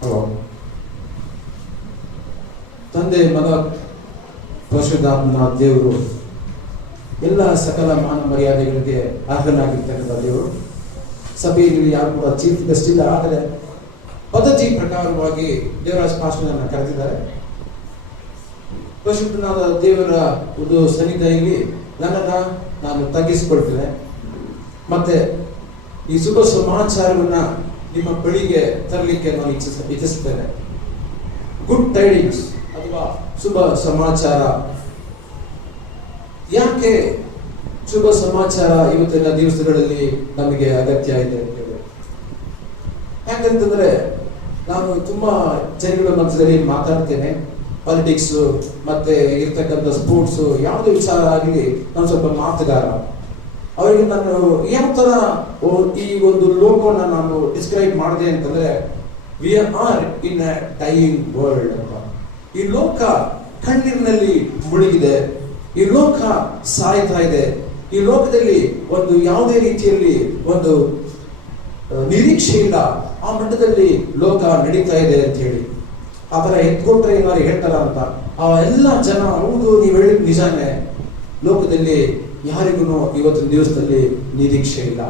Hello. ತಂದೆ, ಮಗ, ಪರಿಶುದ್ಧಾತ್ಮನ ದೇವರು, ಎಲ್ಲ ಸಕಲ ಮಾನ ಮರ್ಯಾದೆಗಳಿಗೆ ಅರ್ಹನಾಗಿರ್ತಕ್ಕಂಥ ದೇವರು. ಸಭೆಯಲ್ಲಿ ಯಾರು ಕೂಡ ಚೀಫ್ ಗೆಸ್ಟ್ ಇಲ್ಲ, ಆದರೆ ಪದ್ಧತಿ ಪ್ರಕಾರವಾಗಿ ದೇವರಾಜ್ ಪಾಸ್ಟರ್ನನ್ನು ಕರೆದಿದ್ದಾರೆ. ಪರಿಶುದ್ಧನಾದ ದೇವರ ಒಂದು ಸನ್ನಿಧಿಯಲ್ಲಿ ನನ್ನನ್ನು ನಾನು ತಗ್ಗಿಸಿಕೊಳ್ತೇನೆ. ಮತ್ತೆ ಈ ಶುಭ ಸಮಾಚಾರವನ್ನ ನಿಮ್ಮ ಬಳಿಗೆ ತರಲಿಕ್ಕೆ ನಾನು ಇಚ್ಛಿಸುತ್ತೇನೆ. ಗುಡ್ ಟೈಡಿಂಗ್ಸ್ ಅಥವಾ ಶುಭ ಸಮಾಚಾರ. ಯಾಕೆ ಶುಭ ಸಮಾಚಾರ ಇವತ್ತಿನ ದಿವಸಗಳಲ್ಲಿ ನಮಗೆ ಅಗತ್ಯ ಇದೆ ಅಂತ ಹೇಳಿ? ಯಾಕಂತಂದ್ರೆ ನಾನು ತುಂಬಾ ಜನಗಳ ಮಧ್ಯದಲ್ಲಿ ಮಾತಾಡ್ತೇನೆ. ಪಾಲಿಟಿಕ್ಸ್ ಮತ್ತೆ ಇರ್ತಕ್ಕಂಥ ಸ್ಪೋರ್ಟ್ಸ್ ಯಾವುದೇ ವಿಚಾರ ಆಗಲಿ ನಾನು ಸ್ವಲ್ಪ ಮಾತುಗಾರ. ಅವರಿಗೆ ನಾನು ಯಾವ ತರ ಈ ಒಂದು ಲೋಕವನ್ನು ನಾನು ಡಿಸ್ಕ್ರೈಬ್ ಮಾಡಿದೆ ಅಂತಂದ್ರೆ, we are in a dying world ಅಂತ. ಈ ಲೋಕ ಕಣ್ಣೀರಿನಲ್ಲಿ ಮುಳುಗಿದೆ. ಈ ಲೋಕ ಸಾಯ್ತಾ ಇದೆ. ಈ ಲೋಕದಲ್ಲಿ ಒಂದು ಯಾವುದೇ ರೀತಿಯಲ್ಲಿ ಒಂದು ನಿರೀಕ್ಷೆ ಇಲ್ಲ. ಆ ಮಟ್ಟದಲ್ಲಿ ಲೋಕ ನಡೀತಾ ಇದೆ ಅಂತ ಹೇಳಿ ಆ ತರ ಎತ್ಕೊಟ್ರೆ ಏನಾರು ಹೇಳ್ತಾರ ಅಂತ ಆ ಎಲ್ಲ ಜನ, ಹೌದು ನೀವು ಹೇಳಿದ ನಿಜಾನೇ, ಲೋಕದಲ್ಲಿ ಯಾರಿಗೂ ಇವತ್ತಿನ ದಿವಸದಲ್ಲಿ ನಿರೀಕ್ಷೆ ಇಲ್ಲ.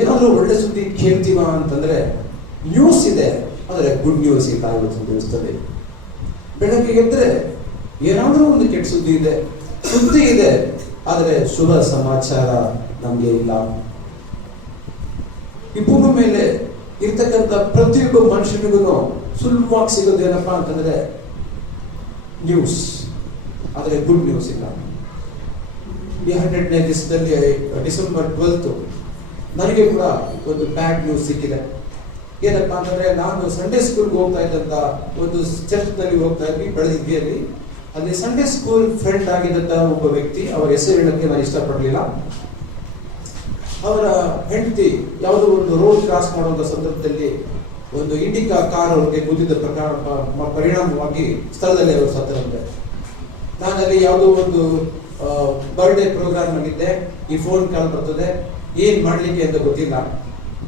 ಏನಾದ್ರೂ ಒಳ್ಳೆ ಸುದ್ದಿ ಕೇಳ್ತೀವ ಅಂತಂದ್ರೆ ನ್ಯೂಸ್ ಇದೆ, ಆದರೆ ಗುಡ್ ನ್ಯೂಸ್ ಇಲ್ಲ ಇವತ್ತಿನ ದಿವಸದಲ್ಲಿ. ಬೆಳಗ್ಗೆ ಎದ್ರೆ ಏನಾದ್ರೂ ಒಂದು ಕೆಟ್ಟ ಸುದ್ದಿ ಇದೆ, ಆದರೆ ಶುಭ ಸಮಾಚಾರ ನಮ್ಗೆ ಇಲ್ಲ. ಈ ಭೂಮಿ ಮೇಲೆ ಇರ್ತಕ್ಕಂಥ ಪ್ರತಿಯೊಬ್ಬ ಮನುಷ್ಯನಿಗೂ ಸುಲಭವಾಗಿ ಸಿಗೋದು ಏನಪ್ಪಾ ಅಂತಂದ್ರೆ ನ್ಯೂಸ್, ಆದರೆ ಗುಡ್ ನ್ಯೂಸ್ ಇಲ್ಲ. ಈ 100ನೇ ದಿವಸದಲ್ಲಿ ಡಿಸೆಂಬರ್ 12 ನನಗೆ ಕೂಡ ಒಂದು ಬ್ಯಾಡ್ ನ್ಯೂಸ್ ಸಿಕ್ಕಿದೆ. ಏನಪ್ಪಾ ಅಂತಂದ್ರೆ, ನಾನು ಸಂಡೇ ಸ್ಕೂಲ್ಗೆ ಹೋಗ್ತಾ ಇದ್ದಂತ ಒಂದು ಚರ್ಚ್ ನಲ್ಲಿ ಹೋಗ್ತಾ ಇದ್ವಿ ಬೆಳಗ್ಗೆ. ಅಲ್ಲಿ ಸಂಡೇ ಸ್ಕೂಲ್ ಫ್ರೆಂಡ್ ಆಗಿದ್ದಂತ ಒಬ್ಬ ವ್ಯಕ್ತಿ, ಅವರ ಹೆಸರು ಹೇಳಕ್ಕೆ ನಾನು ಇಷ್ಟಪಡಲಿಲ್ಲ. ಅವರ ಹೆಂಡತಿ ಯಾವುದೋ ಒಂದು ರೋಡ್ ಕ್ರಾಸ್ ಮಾಡುವಂತ ಸಂದರ್ಭದಲ್ಲಿ ಒಂದು ಇಂಡಿಕಾ ಕಾರ್ ಅವರಿಗೆ ಗುದ್ದಿದ ಪರಿಣಾಮವಾಗಿ ಸ್ಥಳದಲ್ಲಿ ಅವರು ಸತ್ತರಂತೆ. ನಾನಲ್ಲಿ ಯಾವುದೋ ಒಂದು ಬರ್ಡೇ ಪ್ರೋಗ್ರಾಮ್ ನಲ್ಲಿದ್ದೆ. ಈ ಫೋನ್ ಕಾಲ್ ಬರ್ತದೆ, ಏನ್ ಮಾಡ್ಲಿಕ್ಕೆ ಅಂತ ಗೊತ್ತಿಲ್ಲ.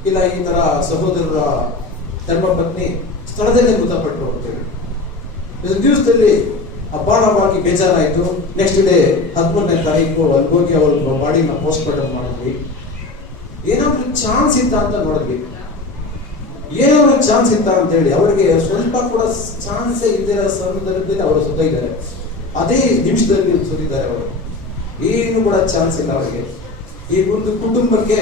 ಇಲ್ಲ, ಈ ತರ ಸಹೋದರರ ಧರ್ಮಪತ್ನಿ ಸ್ಥಳದಲ್ಲೇ ಮೃತಪಟ್ಟರು ಅಂತೇಳಿ ದಿವಸದಲ್ಲಿ ಅಪಾರವಾಗಿ ಬೇಜಾರಾಯಿತು. ನೆಕ್ಸ್ಟ್ ಡೇ 13ನೇ ತಾರೀಕು ಅಲ್ಲಿ ಹೋಗಿ ಅವ್ರ ಬಾಡಿನ ಪೋಸ್ಟ್ ಮಾರ್ಟಮ್ ಮಾಡಿದ್ವಿ. ಏನಾದ್ರೂ ಚಾನ್ಸ್ ಇತ್ತ ಅಂತ ನೋಡಿದ್ವಿ. ಏನಾದ್ರು ಚಾನ್ಸ್ ಇತ್ತ ಅಂತ ಹೇಳಿ ಅವರಿಗೆ ಸ್ವಲ್ಪ ಕೂಡ ಚಾನ್ಸೇ ಇದ್ದಿರೋ ಸಂದರ್ಭದಲ್ಲಿ ಅವರು ಸುತ್ತಿದ್ದಾರೆ. ಅದೇ ನಿಮಿಷದಲ್ಲಿ ಸುತ್ತಿದ್ದಾರೆ ಅವರು. ಏನು ಕೂಡ ಚಾನ್ಸ್ ಇಲ್ಲ ಅವರಿಗೆ. ಈ ಒಂದು ಕುಟುಂಬಕ್ಕೆ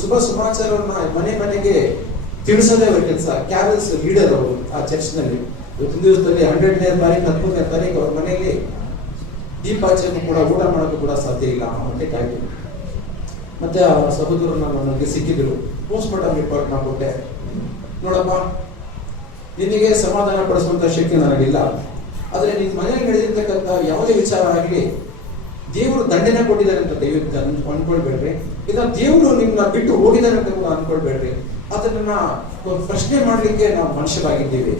ಶುಭ ಸಮಾಚಾರವನ್ನ ಮನೆ ಮನೆಗೆ ತಿಳಿಸೋದೇ ಅವರ ಕೆಲಸ. ಕ್ಯಾರಲ್ಸ್ ಲೀಡರ್ ಅವರು ಆ ಚರ್ಚ್ ನಲ್ಲಿ. ಇವತ್ತಿನ ದಿವಸದಲ್ಲಿ 100ನೇ ತಾರೀಕು 13ನೇ ತಾರೀಕು ಅವ್ರ ಮನೆಯಲ್ಲಿ ದೀಪಾಚರಣೆ ಕೂಡ ಊಟ ಮಾಡೋಕ್ಕೂ ಕೂಡ ಸಾಧ್ಯ ಇಲ್ಲ. ಮತ್ತೆ ಕಾಯ್ತು. ಮತ್ತೆ ಆ ಸಹೋದರನ ನನಗೆ ಸಿಕ್ಕಿದ್ರು. ಪೋಸ್ಟ್ ಮಾರ್ಟಮ್ ರಿಪೋರ್ಟ್ ಮಾಡ್ಕೊಟ್ಟೆ. ನೋಡಪ್ಪ, ನಿನಗೆ ಸಮಾಧಾನ ಪಡಿಸುವಂತ ಶಕ್ತಿ ನನಗಿಲ್ಲ, ಆದ್ರೆ ನಿನ್ ಮನೆಯಲ್ಲಿ ನಡೆದಿರ್ತಕ್ಕಂಥ ಯಾವುದೇ ವಿಚಾರ ಆಗಲಿ ದೇವರು ದಂಡನೆ ಕೊಟ್ಟಿದ್ದಾರೆ ಅಂತ ದಯವಿಟ್ಟು ಅನ್ಕೊಳ್ಬೇಡ್ರಿ. ಇಲ್ಲ ದೇವರು ನಿಮ್ಮನ್ನ ಬಿಟ್ಟು ಹೋಗಿದ್ದಾರೆ ಅಂತ ಅನ್ಕೊಳ್ಬೇಡ್ರಿ. ಅದನ್ನ ಪ್ರಶ್ನೆ ಮಾಡ್ಲಿಕ್ಕೆ ನಾವು ಮನುಷ್ಯರಾಗಿದ್ದೀವಿ.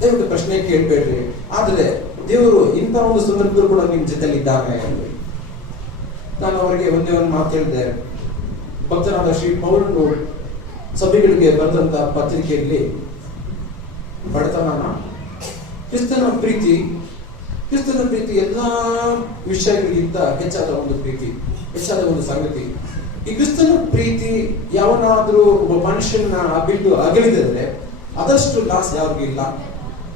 ದಯವಿಟ್ಟು ಪ್ರಶ್ನೆ ಕೇಳ್ಬೇಡ್ರಿ. ಆದ್ರೆ ದೇವರು ಇಂಥ ಒಂದು ಸಂದರ್ಭದಲ್ಲೂ ಕೂಡ ನಿಮ್ ಜೊತೆಲಿ ಇದ್ದಾನೆ ಎಂದು ನಾನು ಅವರಿಗೆ ಒಂದೇ ಒಂದು ಮಾತು ಹೇಳಿದೆ. ಭಕ್ತನಾದ ಶ್ರೀ ಪೌಲನು ಸಭೆಗಳಿಗೆ ಬರೆದಂತ ಪತ್ರಿಕೆಯಲ್ಲಿ ಬಡತನ, ಕ್ರಿಸ್ತನ ಪ್ರೀತಿ ಎಲ್ಲಾ ವಿಷಯಗಳಿಗಿಂತ ಹೆಚ್ಚಾದ ಒಂದು ಪ್ರೀತಿ, ಹೆಚ್ಚಾದ ಒಂದು ಸಂಗತಿ. ಈ ಕ್ರಿಸ್ತನ ಪ್ರೀತಿ ಯಾವನಾದ್ರೂ ಒಬ್ಬ ಮನುಷ್ಯನ ಬಿಟ್ಟು ಅಗಲಿದರೆ ಅದಷ್ಟು ಲಾಸ್ ಯಾರಿಗೂ ಇಲ್ಲ.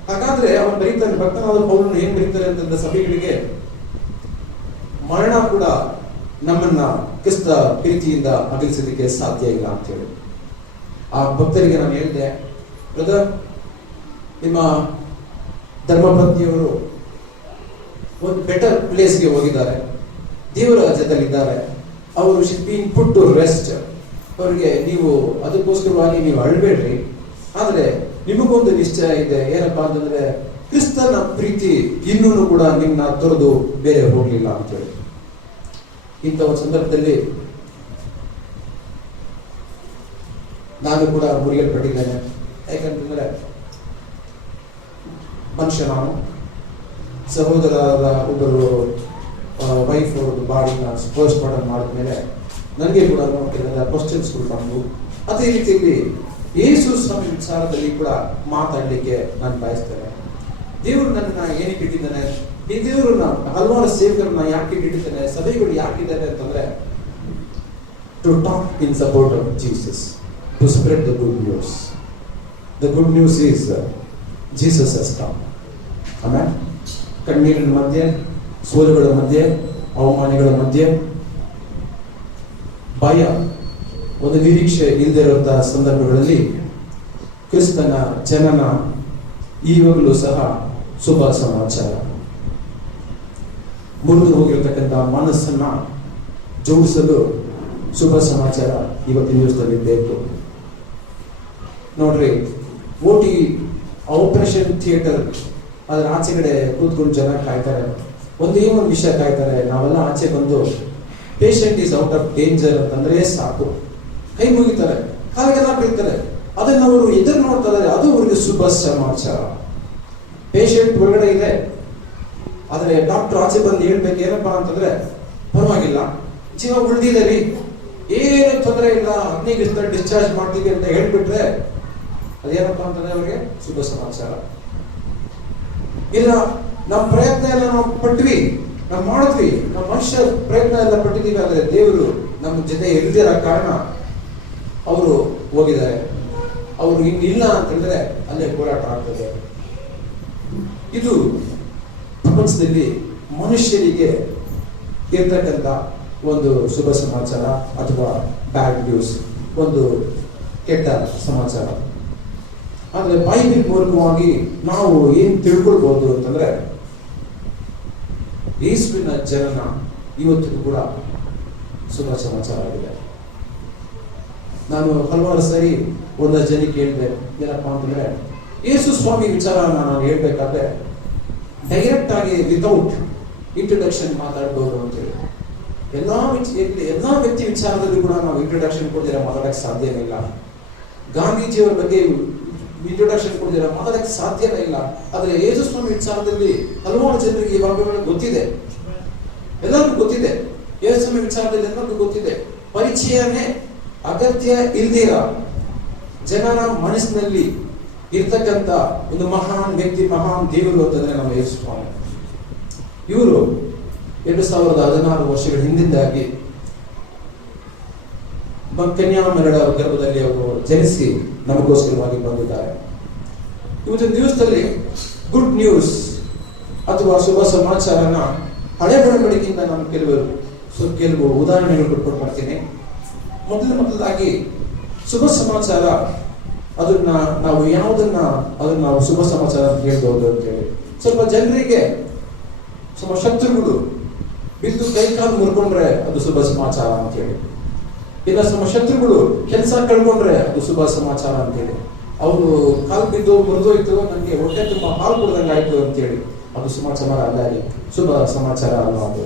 ಹಾಗಾದ್ರೆ ಅವನು ಬರೀತಾನೆ, ಭಕ್ತನಾದ ಪೌಲನು ಏನ್ ಬರೀತಾರೆ ಅಂತಂದ್ರೆ ಸಭೆಗಳಿಗೆ, ಮರಣ ಕೂಡ ನಮ್ಮನ್ನ ಕ್ರಿಸ್ತ ಪ್ರೀತಿಯಿಂದ ಅಗಲಿಸಲಿಕ್ಕೆ ಸಾಧ್ಯ ಇಲ್ಲ ಅಂತ ಹೇಳಿ ಆ ಭಕ್ತರಿಗೆ ನಾನು ಹೇಳಿದೆ, ಬ್ರದರ್, ನಿಮ್ಮ ಧರ್ಮಪತ್ನಿಯವರು ಒಂದು ಬೆಟರ್ ಪ್ಲೇಸ್ಗೆ ಹೋಗಿದ್ದಾರೆ, ದೇವರ ರಾಜ್ಯದಲ್ಲಿದ್ದಾರೆ. ಅವರು should be put to rest. ಅವರಿಗೆ ನೀವು ಅದಕ್ಕೋಸ್ಕರವಾಗಿ ನೀವು ಅಳ್ಬೇಡ್ರಿ. ಆದ್ರೆ ನಿಮಗೊಂದು ನಿಶ್ಚಯ ಇದೆ, ಏನಪ್ಪಾ ಅಂತಂದ್ರೆ ಕ್ರಿಸ್ತನ ಪ್ರೀತಿ ಇನ್ನೂ ಕೂಡ ನಿಮ್ಮನ್ನ ತೊರೆದು ಬೇರೆ ಹೋಗ್ಲಿಲ್ಲ ಅಂತೇಳಿ. ಇಂಥ ಒಂದು ಸಂದರ್ಭದಲ್ಲಿ ನಾನು ಕೂಡ ಮುರಿಯಲ್ಪಟ್ಟಿದ್ದೇನೆ. ಯಾಕಂತಂದ್ರೆ ಮನುಷ್ಯ ನಾನು. ಸಹೋದರರ ಒಬ್ಬರು ವೈಫ್ ಅವ್ರದ್ದು ಬಾಡಿನ ಪೋಸ್ಟ್ ಮಾರ್ಟಮ್ ಮಾಡಿದ್ಮೇಲೆ ನನಗೆ ಕೂಡ ಕೆಲವೆಲ್ಲ ಕ್ವಶನ್ಸ್ಗಳು ಬಂದು ಅದೇ ರೀತಿಯಲ್ಲಿ ಯೇಸು ಸ್ವಾಮಿ ವಿಚಾರದಲ್ಲಿ ಕೂಡ ಮಾತಾಡಲಿಕ್ಕೆ ನಾನು ಬಯಸ್ತೇನೆ. ದೇವರು ನನ್ನ ಏನಕ್ಕೆ ಇಟ್ಟಿದ್ದಾನೆ, ಈ ದೇವರು ಹಲವಾರು ಸೇವಕರನ್ನ ಯಾಕೆ ಇಟ್ಟಿದ್ದಾನೆ, ಸಭೆಗಳು ಯಾಕಿದ್ದಾರೆ ಅಂತಂದ್ರೆ to talk in support of Jesus, to spread the good news. The good news is Jesus has come. ಆಮೇಲೆ ಕಣ್ಣೀರಿನ ಮಧ್ಯೆ, ಸೋಲುಗಳ ಮಧ್ಯೆ, ಅವಮಾನಗಳ ಮಧ್ಯೆ, ಭಯ, ಒಂದು ನಿರೀಕ್ಷೆ ಇಲ್ಲದೆ ಇರುವಂತಹ ಸಂದರ್ಭಗಳಲ್ಲಿ ಕ್ರಿಸ್ತನ ಜನನ ಈವಾಗಲೂ ಸಹ ಶುಭ ಸಮಾಚಾರ. ಮುರಿದು ಹೋಗಿರತಕ್ಕಂಥ ಮನಸ್ಸನ್ನ ಜೋಡಿಸಲು ಶುಭ ಸಮಾಚಾರ ಇವತ್ತಿನ ದಿವಸದಲ್ಲಿ ಬೇಕು. ನೋಡ್ರಿ, ಓಟಿ ಆಪರೇಷನ್ ಥಿಯೇಟರ್ ಅದರ ಆಚೆಗಡೆ ಕೂತ್ಕೊಂಡು ಜನ ಕಾಯ್ತಾರೆ. ಒಂದೇ ಒಂದು ವಿಷಯ ಕಾಯ್ತಾರೆ, ನಾವೆಲ್ಲ ಆಚೆ ಬಂದು patient is out of danger ಅಂತಂದ್ರೆ ಸಾಕು, ಕೈ ಮುಗಿತಾರೆ, ಕಾಲಿಗೆಲ್ಲ ಬೀಳ್ತಾರೆ. ಅದನ್ನ ಅವರು ಎದುರು ನೋಡ್ತಾ ಇದ್ದಾರೆ, ಅದು ಅವರಿಗೆ ಶುಭ ಸಮಾಚಾರ. ಪೇಷಂಟ್ ಒಳಗಡೆ ಇದೆ, ಆದರೆ ಡಾಕ್ಟರ್ ಆಚೆ ಬಂದು ಹೇಳ್ಬೇಕು ಏನಪ್ಪಾ ಅಂತಂದ್ರೆ, ಪರವಾಗಿಲ್ಲ, ಜೀವ ಉಳಿದಿದೆ ರೀ, ಏನು ತೊಂದರೆ ಇಲ್ಲ, 15 ದಿವಸದಲ್ಲಿ ಡಿಸ್ಚಾರ್ಜ್ ಮಾಡ್ತೀವಿ ಅಂತ ಹೇಳ್ಬಿಟ್ರೆ ಅದೇನಪ್ಪಾ ಅಂತಂದ್ರೆ ಅವ್ರಿಗೆ ಶುಭ ಸಮಾಚಾರ. ಇಲ್ಲ, ನಮ್ಮ ಪ್ರಯತ್ನ ಎಲ್ಲ ನಾವು ಪಟ್ವಿ, ನಾವು ಮಾಡಿದ್ವಿ, ನಮ್ಮ ಮನುಷ್ಯ ಪ್ರಯತ್ನ ಎಲ್ಲ ಪಟ್ಟಿದ್ದೀವಿ, ಆದ್ರೆ ದೇವರು ನಮ್ಮ ಜೊತೆ ಇಲ್ದಿರೋ ಕಾರಣ ಅವರು ಹೋಗಿದ್ದಾರೆ, ಅವರು ಇನ್ನಿಲ್ಲ ಅಂತಂದ್ರೆ ಅಲ್ಲೇ ಹೋರಾಟ ಆಗ್ತದೆ. ಇದು ಪ್ರಪಂಚದಲ್ಲಿ ಮನುಷ್ಯರಿಗೆ ಇರ್ತಕ್ಕಂಥ ಒಂದು ಶುಭ ಸಮಾಚಾರ ಅಥವಾ ಬ್ಯಾಡ್ ನ್ಯೂಸ್, ಒಂದು ಕೆಟ್ಟ ಸಮಾಚಾರ. ಆದ್ರೆ ಬೈಬಲ್ ಮೂಲಕವಾಗಿ ನಾವು ಏನ್ ತಿಳ್ಕೊಳ್ಬಹುದು ಅಂತಂದ್ರೆ, ಯೇಸುವಿನ ಜನನ ಇವತ್ತಿಗೂ ಕೂಡ ಶುಭ ಸಮಾಚಾರ ಆಗಿದೆ. ನಾನು ಹಲವಾರು ಸರಿ ಒಂದಷ್ಟು ಜನಕ್ಕೆ ಹೇಳಿದೆ, ಏನಪ್ಪಾ ಅಂತಂದ್ರೆ ಯೇಸು ಸ್ವಾಮಿ ವಿಚಾರ ನಾನು ಹೇಳ್ಬೇಕಾದ್ರೆ ಡೈರೆಕ್ಟ್ ಆಗಿ ವಿತೌಟ್ ಇಂಟ್ರೊಡಕ್ಷನ್ ಮಾತಾಡ್ಬೋದು ಅಂತೇಳಿ. ಎಲ್ಲಾ ವ್ಯಕ್ತಿ ವಿಚಾರದಲ್ಲಿ ಕೂಡ ನಾವು ಇಂಟ್ರೊಡಕ್ಷನ್ ಕೊಡ್ದಿರ ಮಾತಾಡಕ್ಕೆ ಸಾಧ್ಯನೇ ಇಲ್ಲ. ಗಾಂಧೀಜಿಯವರ ಬಗ್ಗೆ ಇಂಟ್ರೊಡಕ್ಷನ್ ಕೊಡ್ದಿರ ಮಾತಾಡಕ್ಕೆ ಸಾಧ್ಯನೇ ಇಲ್ಲ. ಆದ್ರೆ ಯೇಸು ಸ್ವಾಮಿ ವಿಚಾರದಲ್ಲಿ ಹಲವಾರು ಜನರಿಗೆ ಈ ಭಾಗಗಳು ಗೊತ್ತಿದೆ, ಎಲ್ಲರಿಗೂ ಗೊತ್ತಿದೆ. ಯೇಸು ಸ್ವಾಮಿ ವಿಚಾರದಲ್ಲಿ ಎಲ್ಲರಿಗೂ ಗೊತ್ತಿದೆ. ಪರಿಚಯನೇ ಅಗತ್ಯ ಇಲ್ದಿರ ಜನರ ಮನಸ್ಸಿನಲ್ಲಿ ಇರ್ತಕ್ಕಂಥ ಒಂದು ಮಹಾನ್ ವ್ಯಕ್ತಿ, ಮಹಾನ್ ದೇವರು ಅಂತಂದ್ರೆ ನಮ್ಮ ಯೇಸು ಸ್ವಾಮಿ. ಇವರು 2016 ವರ್ಷಗಳ ಹಿಂದಿಂದಾಗಿ ಕನ್ಯಾಮರಳ ಗರ್ಭದಲ್ಲಿ ಅವರು ಜನಿಸಿ ನಮಗೋಸ್ಕರವಾಗಿ ಬಂದಿದ್ದಾರೆ. ಇವತ್ತಿನ ದಿವಸದಲ್ಲಿ ಗುಡ್ ನ್ಯೂಸ್ ಅಥವಾ ಶುಭ ಸಮಾಚಾರನ ಹಳೆ ಒಡಂಬಡಿಕೆಯಿಂದ ನಾನು ಕೆಲವು ಉದಾಹರಣೆಗಳು ಕೊಟ್ಕೊಂಡು ಬರ್ತೀನಿ. ಮೊದಲಾಗಿ ಶುಭ ಸಮಾಚಾರ, ಅದನ್ನ ನಾವು ಯಾವುದನ್ನ ಅದನ್ನ ನಾವು ಶುಭ ಸಮಾಚಾರ ಅಂತ ಹೇಳ್ಬೋದು ಅಂತ ಹೇಳಿ. ಸ್ವಲ್ಪ ಜನರಿಗೆ ಸ್ವಲ್ಪ ಶತ್ರುಗಳು ಬಿದ್ದು ಕೈಕಾಲು ಮುರ್ಕೊಂಡ್ರೆ ಅದು ಶುಭ ಸಮಾಚಾರ ಅಂತ ಹೇಳಿ, ಇಲ್ಲ ನಮ್ಮ ಶತ್ರುಗಳು ಕೆಲಸ ಕಳ್ಕೊಂಡ್ರೆ ಅದು ಶುಭ ಸಮಾಚಾರ ಅಂತ ಹೇಳಿ, ಅವರು ಕಾಲು ಬಿದ್ದು ಮುರಿದೋಯ್ತು, ನನಗೆ ಹೊಟ್ಟೆ ತುಂಬಾ ಹಾಲು ಕೊಡ್ದಂಗೆ ಆಯ್ತು ಅಂತೇಳಿ ಅದು ಸಮಾಚಾರ ಅಲ್ಲ, ಶುಭ ಸಮಾಚಾರ ಅಲ್ಲ. ಅದು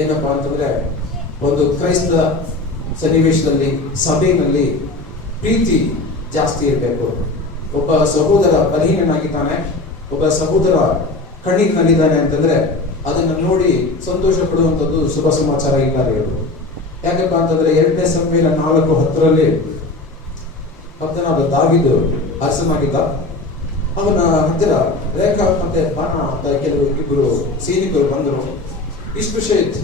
ಏನಪ್ಪಾ ಅಂತಂದ್ರೆ, ಒಂದು ಕ್ರೈಸ್ತ ಸನ್ನಿವೇಶದಲ್ಲಿ ಸಭೆಯಲ್ಲಿ ಪ್ರೀತಿ ಜಾಸ್ತಿ ಇರಬೇಕು. ಒಬ್ಬ ಸಹೋದರ ಬಲಹೀನನಾಗಿದ್ದಾನೆ, ಒಬ್ಬ ಸಹೋದರ ಕಣ್ಣೀರಿನಲ್ಲಿದ್ದಾನೆ ಅಂತಂದ್ರೆ ಅದನ್ನ ನೋಡಿ ಸಂತೋಷ ಪಡುವಂಥದ್ದು ಶುಭ ಸಮಾಚಾರ ಇಲ್ಲ ಹೇಳು. ಯಾಕಪ್ಪ ಅಂತಂದ್ರೆ 2 ಸಮುವೇಲ 4:10 ಭಕ್ತನಾದ ದಾವೀದ ಅರಸನಾಗಿದ್ದ. ಅವನ ಹತ್ತಿರ ರೇಖಾ ಮತ್ತೆ ಬಾಣ ಅಂತ ಇಬ್ಬರು ಸೈನಿಕರು ಬಂದರು. ಇಷ್ಬೋಶೆತ್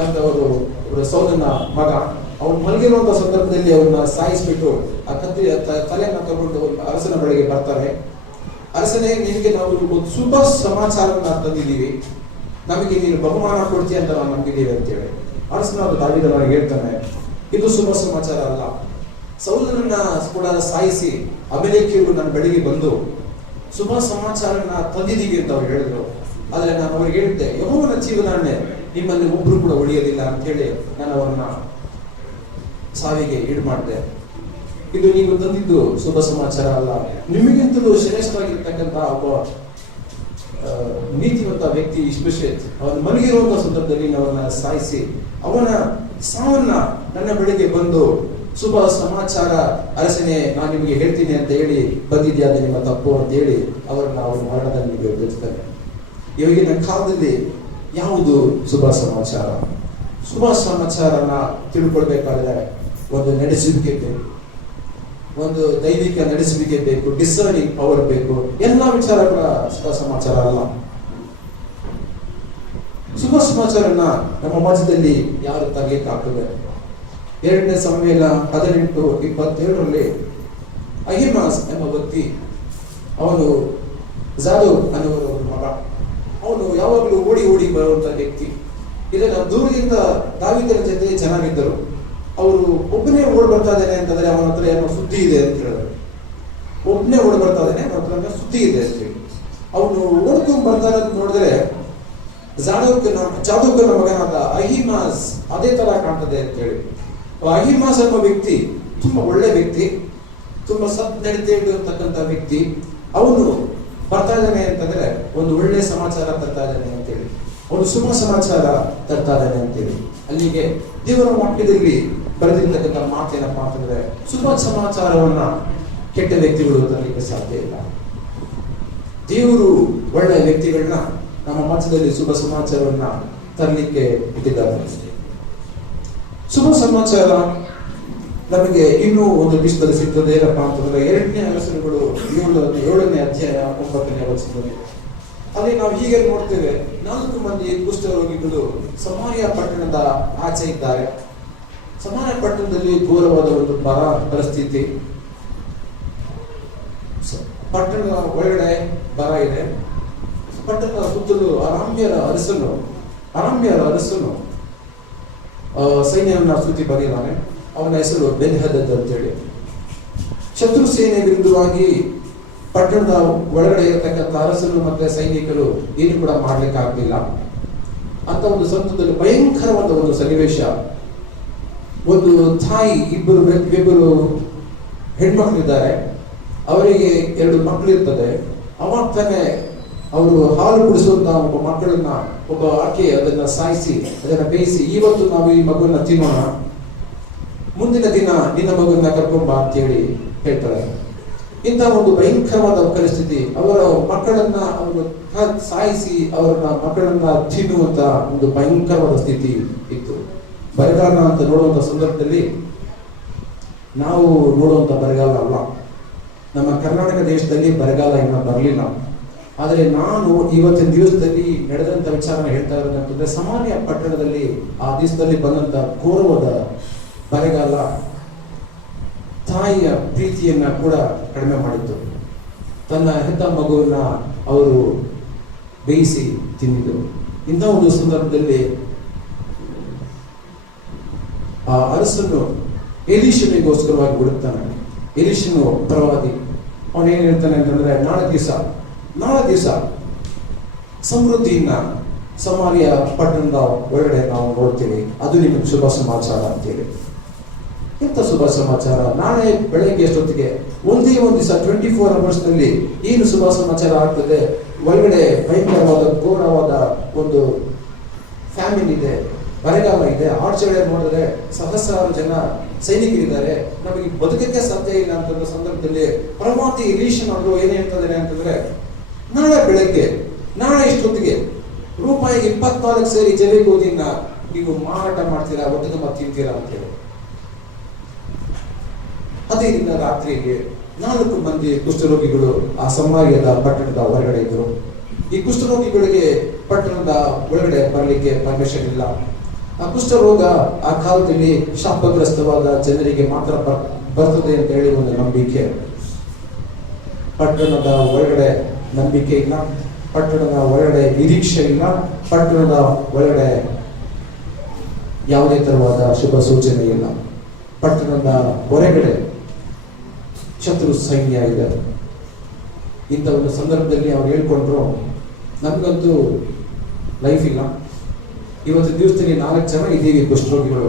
ಅಂತ ಅವರ ಸೌದನ ಮಗ, ಅವನು ಮಲಗಿರುವಂತ ಸಂದರ್ಭದಲ್ಲಿ ಅವನ್ನ ಸಾಯಿಸ್ಬಿಟ್ಟು ಆ ಕತ್ತಿ ತಲೆಯನ್ನ ತಗೊಂಡು ಅರಸನ ಬಳಿಗೆ ಬರ್ತಾರೆ. ಅರಸನೇ, ನಿನಗೆ ನಾವು ಒಂದು ಶುಭ ಸಮಾಚಾರನ ತಂದಿದ್ದೀವಿ, ನಮಗೆ ನೀನು ಬಹುಮಾನ ಕೊಡ್ತೀಯ ಅಂತ ನಾವು ನಂಬಿದ್ದೀವಿ ಅಂತೇಳಿ ಅರಸನಾದ ದಾವೀದನಿಗೆ ಹೇಳ್ತಾನೆ, ಇದು ಶುಭ ಸಮಾಚಾರ ಅಲ್ಲ. ಸೌಲನನ್ನ ಕೂಡ ಸಾಯಿಸಿ ಅಭಿಲೇಖಿಯರು ನನ್ನ ಬಳಿಗೆ ಬಂದು ಶುಭ ಸಮಾಚಾರನ ತಂದಿದ್ದೀವಿ ಅಂತ ಅವ್ರು ಹೇಳಿದ್ರು. ಆದ್ರೆ ನಾನು ಅವ್ರಿಗೆ ಹೇಳಿದ್ದೆ, ಯೆಹೋವನ ಜೀವನನ್ನೇ ನಿಮ್ಮಲ್ಲಿ ಒಬ್ರು ಕೂಡ ಉಳಿಯೋದಿಲ್ಲ ಅಂತ ಹೇಳಿ ನಾನು ಅವರನ್ನ ಸಾವಿಗೆ ಈಡು ಮಾಡಿದೆ. ಇದು ನೀವು ತಂದಿದ್ದು ಶುಭ ಸಮಾಚಾರ ಅಲ್ಲ. ನಿಮಗಿಂತಲೂ ಶ್ರೇಷ್ಠವಾಗಿರ್ತಕ್ಕಂಥ ಒಬ್ಬ ನೀತಿವಂತ ವ್ಯಕ್ತಿ ಇಷ್ಬೋಶೆತ್ ಅವನು ಮಲಗಿರುವಂತಹ ಸಂದರ್ಭದಲ್ಲಿ ಅವನ್ನ ಸಾಯಿಸಿ ಅವನ ಸಾವನ್ನ ನನ್ನ ಬಳಿಗೆ ಬಂದು ಶುಭ ಸಮಾಚಾರ ಅರಸನೇ ನಾನು ನಿಮಗೆ ಹೇಳ್ತೀನಿ ಅಂತ ಹೇಳಿ ಬಂದಿದ್ಯಾ, ಅದು ನಿಮ್ಮ ತಪ್ಪು ಅಂತ ಹೇಳಿ ಅವರನ್ನ ಅವರು ಮರಣದಲ್ಲಿ ಬಿಡ್ತಾರೆ. ಇವಾಗಿನ ಕಾಲದಲ್ಲಿ ಯಾವುದು ಶುಭ ಸಮಾಚಾರ? ಶುಭ ಸಮಾಚಾರನ ತಿಳ್ಕೊಳ್ಬೇಕಾದ್ರೆ ಒಂದು ನಡೆಸುವಿಕೆ ಬೇಕು, ಒಂದು ದೈವಿಕ ನಡೆಸುವಿಕೆ ಬೇಕು, ಡಿಸರ್ನಿಂಗ್ ಪವರ್ ಬೇಕು. ಎಲ್ಲ ವಿಚಾರಗಳ ಶುಭ ಸಮಾಚಾರ ಅಲ್ಲ. ಶುಭ ಸಮಾಚಾರನ ನಮ್ಮ ಮಧ್ಯದಲ್ಲಿ ಯಾರು ತರಲಿಕ್ಕಾಗ್ತದೆ? 2ನೇ ಸಮುವೇಲ 18:27 ಅಹಿಮಾಸ್ ಎಂಬ ವ್ಯಕ್ತಿ, ಅವನು ಜಾದೋಕ್ ಅನ್ನುವರ ಮಗ. ಅವನು ಯಾವಾಗಲೂ ಓಡಿ ಓಡಿ ಬರುವಂತ ವ್ಯಕ್ತಿ. ಇದನ್ನ ದೂರದಿಂದ ದಾವೀದನ ಜೊತೆ ಚೆನ್ನಾಗಿದ್ದರು. ಅವರು ಒಬ್ಬನೇ ಓಡಿ ಬರ್ತಾ ಇದ್ದಾನೆ ಅಂತಂದ್ರೆ ಅವನ ಹತ್ರ ಏನೋ ಸುದ್ದಿ ಇದೆ ಅಂತ ಹೇಳಿದ್ರು. ಒಬ್ಬನೇ ಓಡಿ ಬರ್ತಾ ಇದ್ದಾನೆ, ಅವನ ಹತ್ರ ಸುದ್ದಿ ಇದೆ ಅಂತ ಹೇಳಿ ಅವನು ಓಡ್ಕೊಂಡು ಬರ್ತಾ ಇರೋದು ನೋಡಿದ್ರೆ ಜಾದೋಕನ ಮಗನಾದ ಅಹಿಮಾಸ್ ಅದೇ ತರ ಕಾಣ್ತದೆ ಅಂತ ಹೇಳಿ. ಅಹಿಮಾಸ್ ಎಂಬ ವ್ಯಕ್ತಿ ತುಂಬಾ ಒಳ್ಳೆ ವ್ಯಕ್ತಿ, ತುಂಬಾ ನಡತೆ ಇಡುವಂತಕ್ಕಂಥ ವ್ಯಕ್ತಿ. ಅವನು ಬರ್ತಾ ಇದ್ದಾನೆ ಅಂತಂದ್ರೆ ಒಂದು ಒಳ್ಳೆ ಸಮಾಚಾರ ತರ್ತಾ ಇದ್ದಾನೆ ಅಂತೇಳಿ, ಒಂದು ಶುಭ ಸಮಾಚಾರ ತರ್ತಾ ಇದ್ದಾನೆ ಅಂತೇಳಿ. ಅಲ್ಲಿಗೆ ದೇವರ ವಾಕ್ಯದಲ್ಲಿ ಬರೆದಿರ್ತಕ್ಕಂಥ ಮಾತೇನಪ್ಪ ಅಂತಂದ್ರೆ, ಶುಭ ಸಮಾಚಾರವನ್ನ ಕೆಟ್ಟ ವ್ಯಕ್ತಿಗಳು ತರಲಿಕ್ಕೆ ಸಾಧ್ಯ ಇಲ್ಲ. ದೇವರು ಒಳ್ಳೆಯ ವ್ಯಕ್ತಿಗಳನ್ನ ನಮ್ಮ ಮಧ್ಯದಲ್ಲಿ ಶುಭ ಸಮಾಚಾರವನ್ನ ತರಲಿಕ್ಕೆ ಇಟ್ಟಿದ್ದಾರೆ. ಶುಭ ಸಮಾಚಾರ ನಮಗೆ ಇನ್ನೂ ಒಂದು ವಿಷಯದಲ್ಲಿ ಸಿಗ್ತದೆ. ಏನಪ್ಪಾ ಅಂತಂದ್ರೆ 2ನೇ ಅರಸರುಗಳು 7ನೇ ಅಧ್ಯಾಯ 9ನೇ ವಚನದಲ್ಲಿ ಅಲ್ಲಿ ನಾವು ಹೀಗೆ ನೋಡ್ತೇವೆ, 4 ಮಂದಿ ಕುಷ್ಠರೋಗಿಗಳು ಸಮಾರ್ಯ ಪಟ್ಟಣದ ಆಚೆ ಇದ್ದಾರೆ. ಸಮಾರ್ಯ ಪಟ್ಟಣದಲ್ಲಿ ಘೋರವಾದ ಒಂದು ಬರ ಪರಿಸ್ಥಿತಿ. ಪಟ್ಟಣದ ಒಳಗಡೆ ಬರ ಇದೆ. ಪಟ್ಟಣದ ಸುತ್ತಲೂ ಅರಾಮ್ಯರ ಅರಸನು ಸೈನ್ಯವನ್ನ ಸುತ್ತಿ ಬಂದಿದ್ದಾನೆ. ಅವನ ಹೆಸರು ಬೆನ್ಹದದ್ ಅಂತೇಳಿ. ಶತ್ರು ಸೇನೆ ವಿರುದ್ಧವಾಗಿ ಪಟ್ಟಣದ ಒಳಗಡೆ ಇರತಕ್ಕಂಥ ಅರಸರು ಮತ್ತೆ ಸೈನಿಕರು ಏನು ಕೂಡ ಮಾಡ್ಲಿಕ್ಕೆ ಆಗ್ಲಿಲ್ಲ ಅಂತ ಒಂದು ಸಂದರ್ಭದಲ್ಲಿ ಭಯಂಕರವಾದ ಒಂದು ಸನ್ನಿವೇಶ. ಒಂದು ತಾಯಿ, ಇಬ್ಬರು ಹೆಣ್ಮಕ್ಳಿದ್ದಾರೆ, ಅವರಿಗೆ 2 ಮಕ್ಕಳಿರ್ತದೆ. ಅವಾಗ ತಾನೇ ಅವರು ಹಾಲು ಕುಡಿಸುವಂತ ಒಬ್ಬ ಆಕೆ ಅದನ್ನ ಸಾಯಿಸಿ ಅದನ್ನ ಬೇಯಿಸಿ, ಇವತ್ತು ನಾವು ಈ ಮಗುವನ್ನ ತಿನ್ನೋಣ, ಮುಂದಿನ ದಿನ ನಿನ್ನ ಮಗುವನ್ನ ಕರ್ಕೊಂಬ ಅಂತೇಳಿ ಹೇಳ್ತಾರೆ. ಇಂಥ ಒಂದು ಭಯಂಕರವಾದ ಪರಿಸ್ಥಿತಿ. ಅವರ ಮಕ್ಕಳನ್ನ ಅವರು ಸಾಯಿಸಿ ಅವರನ್ನ ಮಕ್ಕಳನ್ನ ತಿನ್ನುವಂತ ಒಂದು ಭಯಂಕರವಾದ ಸ್ಥಿತಿ ಇತ್ತು. ಬರಗಾಲ ಅಂತ ನೋಡುವಂತ ಸಂದರ್ಭದಲ್ಲಿ ನಾವು ನೋಡುವಂತ ಬರಗಾಲ ಅಲ್ಲ. ನಮ್ಮ ಕರ್ನಾಟಕ ದೇಶದಲ್ಲಿ ಬರಗಾಲ ಇನ್ನ ಬರಲಿಲ್ಲ. ಆದರೆ ನಾನು ಇವತ್ತಿನ ದಿವಸದಲ್ಲಿ ನಡೆದಂತ ವಿಚಾರನ ಹೇಳ್ತಾ ಇರೋದಂತಂದ್ರೆ, ಸಮಾರ್ಯ ಪಟ್ಟಣದಲ್ಲಿ ಆ ದಿವಸದಲ್ಲಿ ಬಂದಂತ ಘೋರವಾದ ಬರಗಾಲ ತಾಯಿಯ ಪ್ರೀತಿಯನ್ನ ಕೂಡ ಕಡಿಮೆ ಮಾಡಿತ್ತು. ತನ್ನ ಹೆತ್ತ ಮಗುವನ್ನ ಅವರು ಬೇಯಿಸಿ ತಿಂದಿದ್ರು. ಇಂಥ ಒಂದು ಸಂದರ್ಭದಲ್ಲಿ ಆ ಅರಸನು ಎಲೀಷನಿಗೋಸ್ಕರವಾಗಿ ಹುಡುಕ್ತಾನೆ. ಎಲೀಷನು ಪ್ರವಾದಿ. ಅವನೇನ್ ಹೇಳ್ತಾನೆ ಅಂತಂದ್ರೆ, ನಾಳೆ ದಿವಸ ಸಮೃದ್ಧಿಯನ್ನ ಸಮಾರ್ಯ ಪಟ್ಟಣದ ಒಳಗಡೆ ನಾವು ನೋಡ್ತೀವಿ, ಅದು ನಿಮಗೆ ಶುಭ ಸಮಾಚಾರ ಅಂತೇಳಿ. ಎಂತ ಶುಭ ಸಮಾಚಾರ? ನಾಳೆ ಬೆಳಗ್ಗೆ ಎಷ್ಟೊತ್ತಿಗೆ ಒಂದೇ ಒಂದು ದಿವಸ 24 hours ನಲ್ಲಿ ಏನು ಶುಭ ಸಮಾಚಾರ ಆಗ್ತದೆ? ಒಳಗಡೆ ಭಯಂಕರವಾದ ಘೋರವಾದ ಒಂದು ಫ್ಯಾಮಿಲಿ ಇದೆ, ಬರಗಾಲ ಇದೆ. ಆಚೆಗಡೆ ನೋಡಿದ್ರೆ ಸಹಸ್ರಾರು ಜನ ಸೈನಿಕರಿದ್ದಾರೆ, ನಮಗೆ ಬದುಕಕ್ಕೆ ಸಾಧ್ಯ ಇಲ್ಲ ಅಂತ ಸಂದರ್ಭದಲ್ಲಿ ಪ್ರವಾದಿ ಎಲೀಷನ್ ಅವರು ಏನ್ ಹೇಳ್ತಿದ್ದಾರೆ ಅಂತಂದ್ರೆ, ನಾಳೆ ಇಷ್ಟೊತ್ತಿಗೆ ರೂಪಾಯಿಗೆ 24 ಸೇರಿ ಜವೆ ಗೋಧಿನ ನೀವು ಮಾರಾಟ ಮಾಡ್ತೀರಾ, ಒಟ್ಟಿಗೆ ತಿಂತೀರಾ ಅಂತೇಳಿ. ಅದೇ ದಿನ ರಾತ್ರಿಗೆ 4 ಮಂದಿ ಕುಷ್ಠರೋಗಿಗಳು ಆ ಸಮಾರ್ಯದ ಪಟ್ಟಣದ ಹೊರಗಡೆ ಇದ್ರು. ಈ ಕುಷ್ಠರೋಗಿಗಳಿಗೆ ಪಟ್ಟಣದ ಒಳಗಡೆ ಬರಲಿಕ್ಕೆ ಪರ್ಮಿಷನ್ ಇಲ್ಲ. ಆ ಕುಷ್ಠರೋಗ ಆ ಕಾಲದಲ್ಲಿ ಶಾಪಗ್ರಸ್ತವಾದ ಜನರಿಗೆ ಮಾತ್ರ ಬರ್ತದೆ ಅಂತ ಹೇಳಿ ಒಂದು ನಂಬಿಕೆ. ಪಟ್ಟಣದ ಒಳಗಡೆ ನಂಬಿಕೆ ಇಲ್ಲ, ಪಟ್ಟಣದ ಒಳಗಡೆ ನಿರೀಕ್ಷೆ ಇಲ್ಲ, ಪಟ್ಟಣದ ಒಳಗಡೆ ಯಾವುದೇ ತರವಾದ ಶುಭ ಸೂಚನೆ ಇಲ್ಲ. ಪಟ್ಟಣದ ಹೊರಗಡೆ ಶತ್ರು ಸೈನ್ಯ ಇದೆ. ಇಂಥ ಒಂದು ಸಂದರ್ಭದಲ್ಲಿ ಅವ್ರು ಹೇಳ್ಕೊಂಡ್ರು, ನಮ್ಗಂತೂ ಲೈಫ್ ಇಲ್ಲ. ಇವತ್ತು ದಿವಸದಲ್ಲಿ 4 ಜನ ಇದ್ದೀವಿ ಕುಷ್ಠರೋಗಿಗಳು.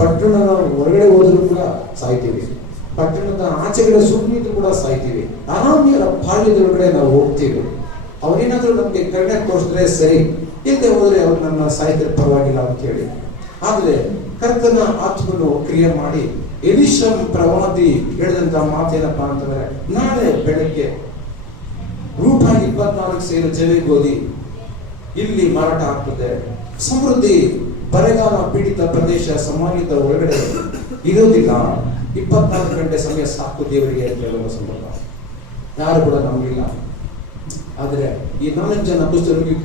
ಪಟ್ಟಣದ ಹೊರಗಡೆ ಹೋದ್ರು ಕೂಡ ಸಾಯ್ತೀವಿ, ಪಟ್ಟಣದ ಆಚೆಗಡೆ ಸುಮ್ಮನಿದ್ರು ಕೂಡ ಸಾಯ್ತೀವಿ. ಅರಾಮ್ಯರ ಬಾಲ್ಯದೊಳಗಡೆ ನಾವು ಹೋಗ್ತೀವಿ. ಅವ್ರೇನಾದ್ರೂ ನಮ್ಗೆ ಕರುಣೆ ತೋರಿಸಿದ್ರೆ ಸರಿ, ಇಲ್ಲದೆ ಹೋದ್ರೆ ಅವ್ರು ನಮ್ಮ ಸಾಹಿತ್ಯ ಪರವಾಗಿಲ್ಲ ಅಂತ ಹೇಳಿ. ಆದ್ರೆ ಕರ್ತನ ಆತ್ಮನು ಕ್ರಿಯೆ ಮಾಡಿ ಎಲೀಷನ್ ಪ್ರವಾದಿ ಹೇಳಿದಂತ ಮಾತೇನಪ್ಪಾ ಅಂತಂದ್ರೆ, ನಾಳೆ ಬೆಳಗ್ಗೆ ರೂಪಾಯಿ 24 ಸೇರು ಜವೆ ಗೋಧಿ ಇಲ್ಲಿ ಮಾರಾಟ ಆಗ್ತದೆ, ಸಮೃದ್ಧಿ ಬರಗಾಲ ಪೀಡಿತ ಪ್ರದೇಶ ಸಮಾಜದ ಒಳಗಡೆ ಇರೋದಿಲ್ಲ. 24 ಗಂಟೆ ಸಮಯ ಸಾಕು ದೇವರಿಗೆ ಅಂತ ಹೇಳುವ ಸಂದರ್ಭ ಯಾರು ಕೂಡ ನಮಗಿಲ್ಲ. ಆದರೆ ಈ 4 ಜನ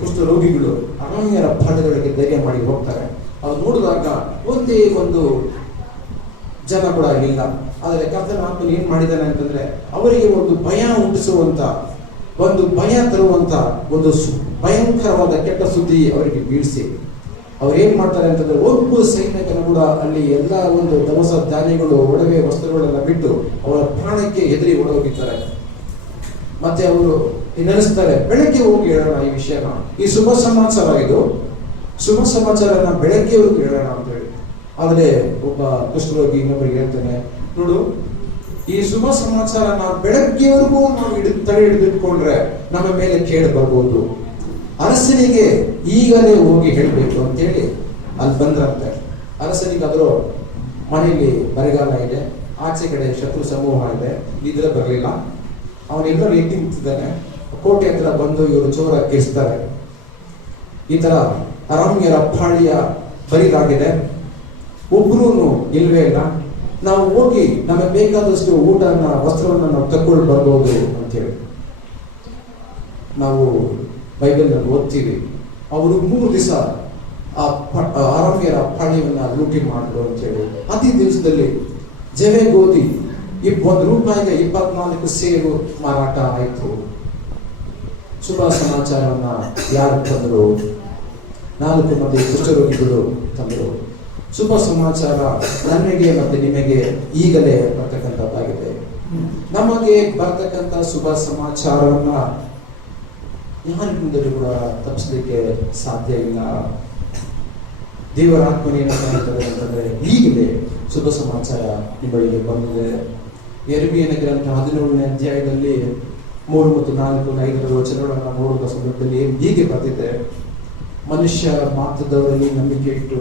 ಕುಷ್ಠರೋಗಿಗಳು ಅರಣ್ಯರ ಪಾಠಗಳಿಗೆ ಧೈರ್ಯ ಮಾಡಿ ಹೋಗ್ತಾರೆ. ಅವ್ರು ನೋಡಿದಾಗ ಒಂದೇ ಒಂದು ಜನ ಕೂಡ ಇಲ್ಲ. ಆದರೆ ಕರ್ತನ ಆತ್ಮನು ಏನ್ ಮಾಡಿದ್ದಾನೆ ಅಂತಂದ್ರೆ ಅವರಿಗೆ ಒಂದು ಭಯ ಹುಟ್ಟಿಸುವಂತ, ಒಂದು ಭಯ ತರುವಂತ ಒಂದು ಭಯಂಕರವಾದ ಕೆಟ್ಟ ಸುದ್ದಿ ಅವರಿಗೆ ಬೀಳಿಸಿ ಅವ್ರು ಏನ್ ಮಾಡ್ತಾರೆ ಅಂತಂದ್ರೆ ಒಬ್ಬ ಸೈನಿಕನ ಕೂಡ ಅಲ್ಲಿ ಎಲ್ಲ ಒಂದು ದವಸ ಧಾನ್ಯಗಳು, ಒಡವೆ ವಸ್ತುಗಳೆಲ್ಲ ಬಿಟ್ಟು ಅವರ ಪ್ರಾಣಕ್ಕೆ ಹೆದರಿ ಓಡೋಗಿದ್ದಾರೆ. ಮತ್ತೆ ಅವರು ನೆನೆಸ್ತಾರೆ, ಬೆಳಗ್ಗೆ ಹೋಗಿ ಹೇಳೋಣ ಈ ವಿಷಯನ, ಈ ಶುಭ ಸಮಾಚಾರ, ಇದು ಶುಭ ಸಮಾಚಾರನ ಬೆಳಗ್ಗೆ ಹೋಗಿ ಹೇಳೋಣ ಅಂತ ಹೇಳಿ. ಆದ್ರೆ ಒಬ್ಬ ಕುಷ್ಠರೋಗಿ ಇನ್ನೊಬ್ಬರಿಗೆ ಹೇಳ್ತಾನೆ, ನೋಡು, ಈ ಶುಭ ಸಮಾಚಾರನ ಬೆಳಗ್ಗೆವರೆಗೂ ನಾವು ತಡೆ ಹಿಡಿದಿಟ್ಕೊಂಡ್ರೆ ನಮ್ಮ ಮೇಲೆ ಕೇಳಿ ಬರ್ಬೋದು. ಅರಸನಿಗೆ ಈಗಲೇ ಹೋಗಿ ಹೇಳ್ಬೇಕು ಅಂತೇಳಿ ಅಲ್ಲಿ ಬಂದ್ರಂತೆ. ಅರಸನಿಗಾದ್ರೂ ಮನೆಯಲ್ಲಿ ಬರಗಾಲ ಇದೆ, ಆಚೆ ಕಡೆ ಶತ್ರು ಸಮೂಹ ಇದೆ, ಇದ್ರೆ ಬರಲಿಲ್ಲ. ಅವನೆಲ್ಲರೂ ಎತ್ತಿ ನಿಂತಿದ್ದಾನೆ. ಕೋಟೆ ಹತ್ರ ಬಂದು ಇವರು ಜೋರ ಕಿರಿಸ್ತಾರೆ. ಈ ತರ ಅರಣ್ಯರ ಪಾಳಿಯ ಬರಿದಾಗಿದೆ, ಒಬ್ರು ಇಲ್ವೇ ಇಲ್ಲ, ನಾವು ಹೋಗಿ ನಮಗೆ ಬೇಕಾದಷ್ಟು ಊಟನ ವಸ್ತ್ರವನ್ನ ನಾವು ತಕೊಂಡು ಬರ್ಬೋದು ಅಂತೇಳಿ ನಾವು ಬೈಬಲ್ ನಲ್ಲಿ ಓದ್ತೀವಿ. ಅವರು 3 ದಿವಸ ಆ ಅರಣ್ಯರ ಪಾಳಿಯನ್ನ ಲೂಟಿ ಮಾಡಿದ್ರು ಅಂತೇಳಿ. ಅತಿ ದಿವಸದಲ್ಲಿ ಜವೆ ಗೋಧಿ ₹1 24 ಸೇರು ಮಾರಾಟ ಆಯ್ತು. ಶುಭ ಸಮಾಚಾರವನ್ನ ಯಾರು ತಂದರು? 4 ಮಂದಿ ಕುಷ್ಠರೋಗಿಗಳು ತಂದರು. ಶುಭ ಸಮಾಚಾರ ನನಗೆ ಮತ್ತೆ ನಿಮಗೆ ಈಗಲೇ ಬರ್ತಕ್ಕಂಥದ್ದಾಗಿದೆ. ನಮಗೆ ಬರ್ತಕ್ಕಂಥ ಶುಭ ಸಮಾಚಾರವನ್ನ ಯಾರಿಂದಲೂ ಕೂಡ ತಪ್ಪಿಸಲಿಕ್ಕೆ ಸಾಧ್ಯ ಇಲ್ಲ. ದೇವರ ಆತ್ಮನೇನು ಹೇಳ್ತಾರೆ ಅಂತಂದ್ರೆ, ಈಗಲೇ ಶುಭ ಸಮಾಚಾರ ನಿಮ್ಮಗಳಿಗೆ ಬಂದಿದೆ. ಯೆರೆಮೀಯನ ಗ್ರಂಥ 17ನೇ ಅಧ್ಯಾಯದಲ್ಲಿ 3 ಮತ್ತು 4, 5 ವಚನಗಳನ್ನು ನೋಡುವ ಸಂದರ್ಭದಲ್ಲಿ ಹೀಗೆ ಬರ್ತಿದೆ, ಮನುಷ್ಯ ಮಾತ್ರದವರಲ್ಲಿ ನಂಬಿಕೆ ಇಟ್ಟು,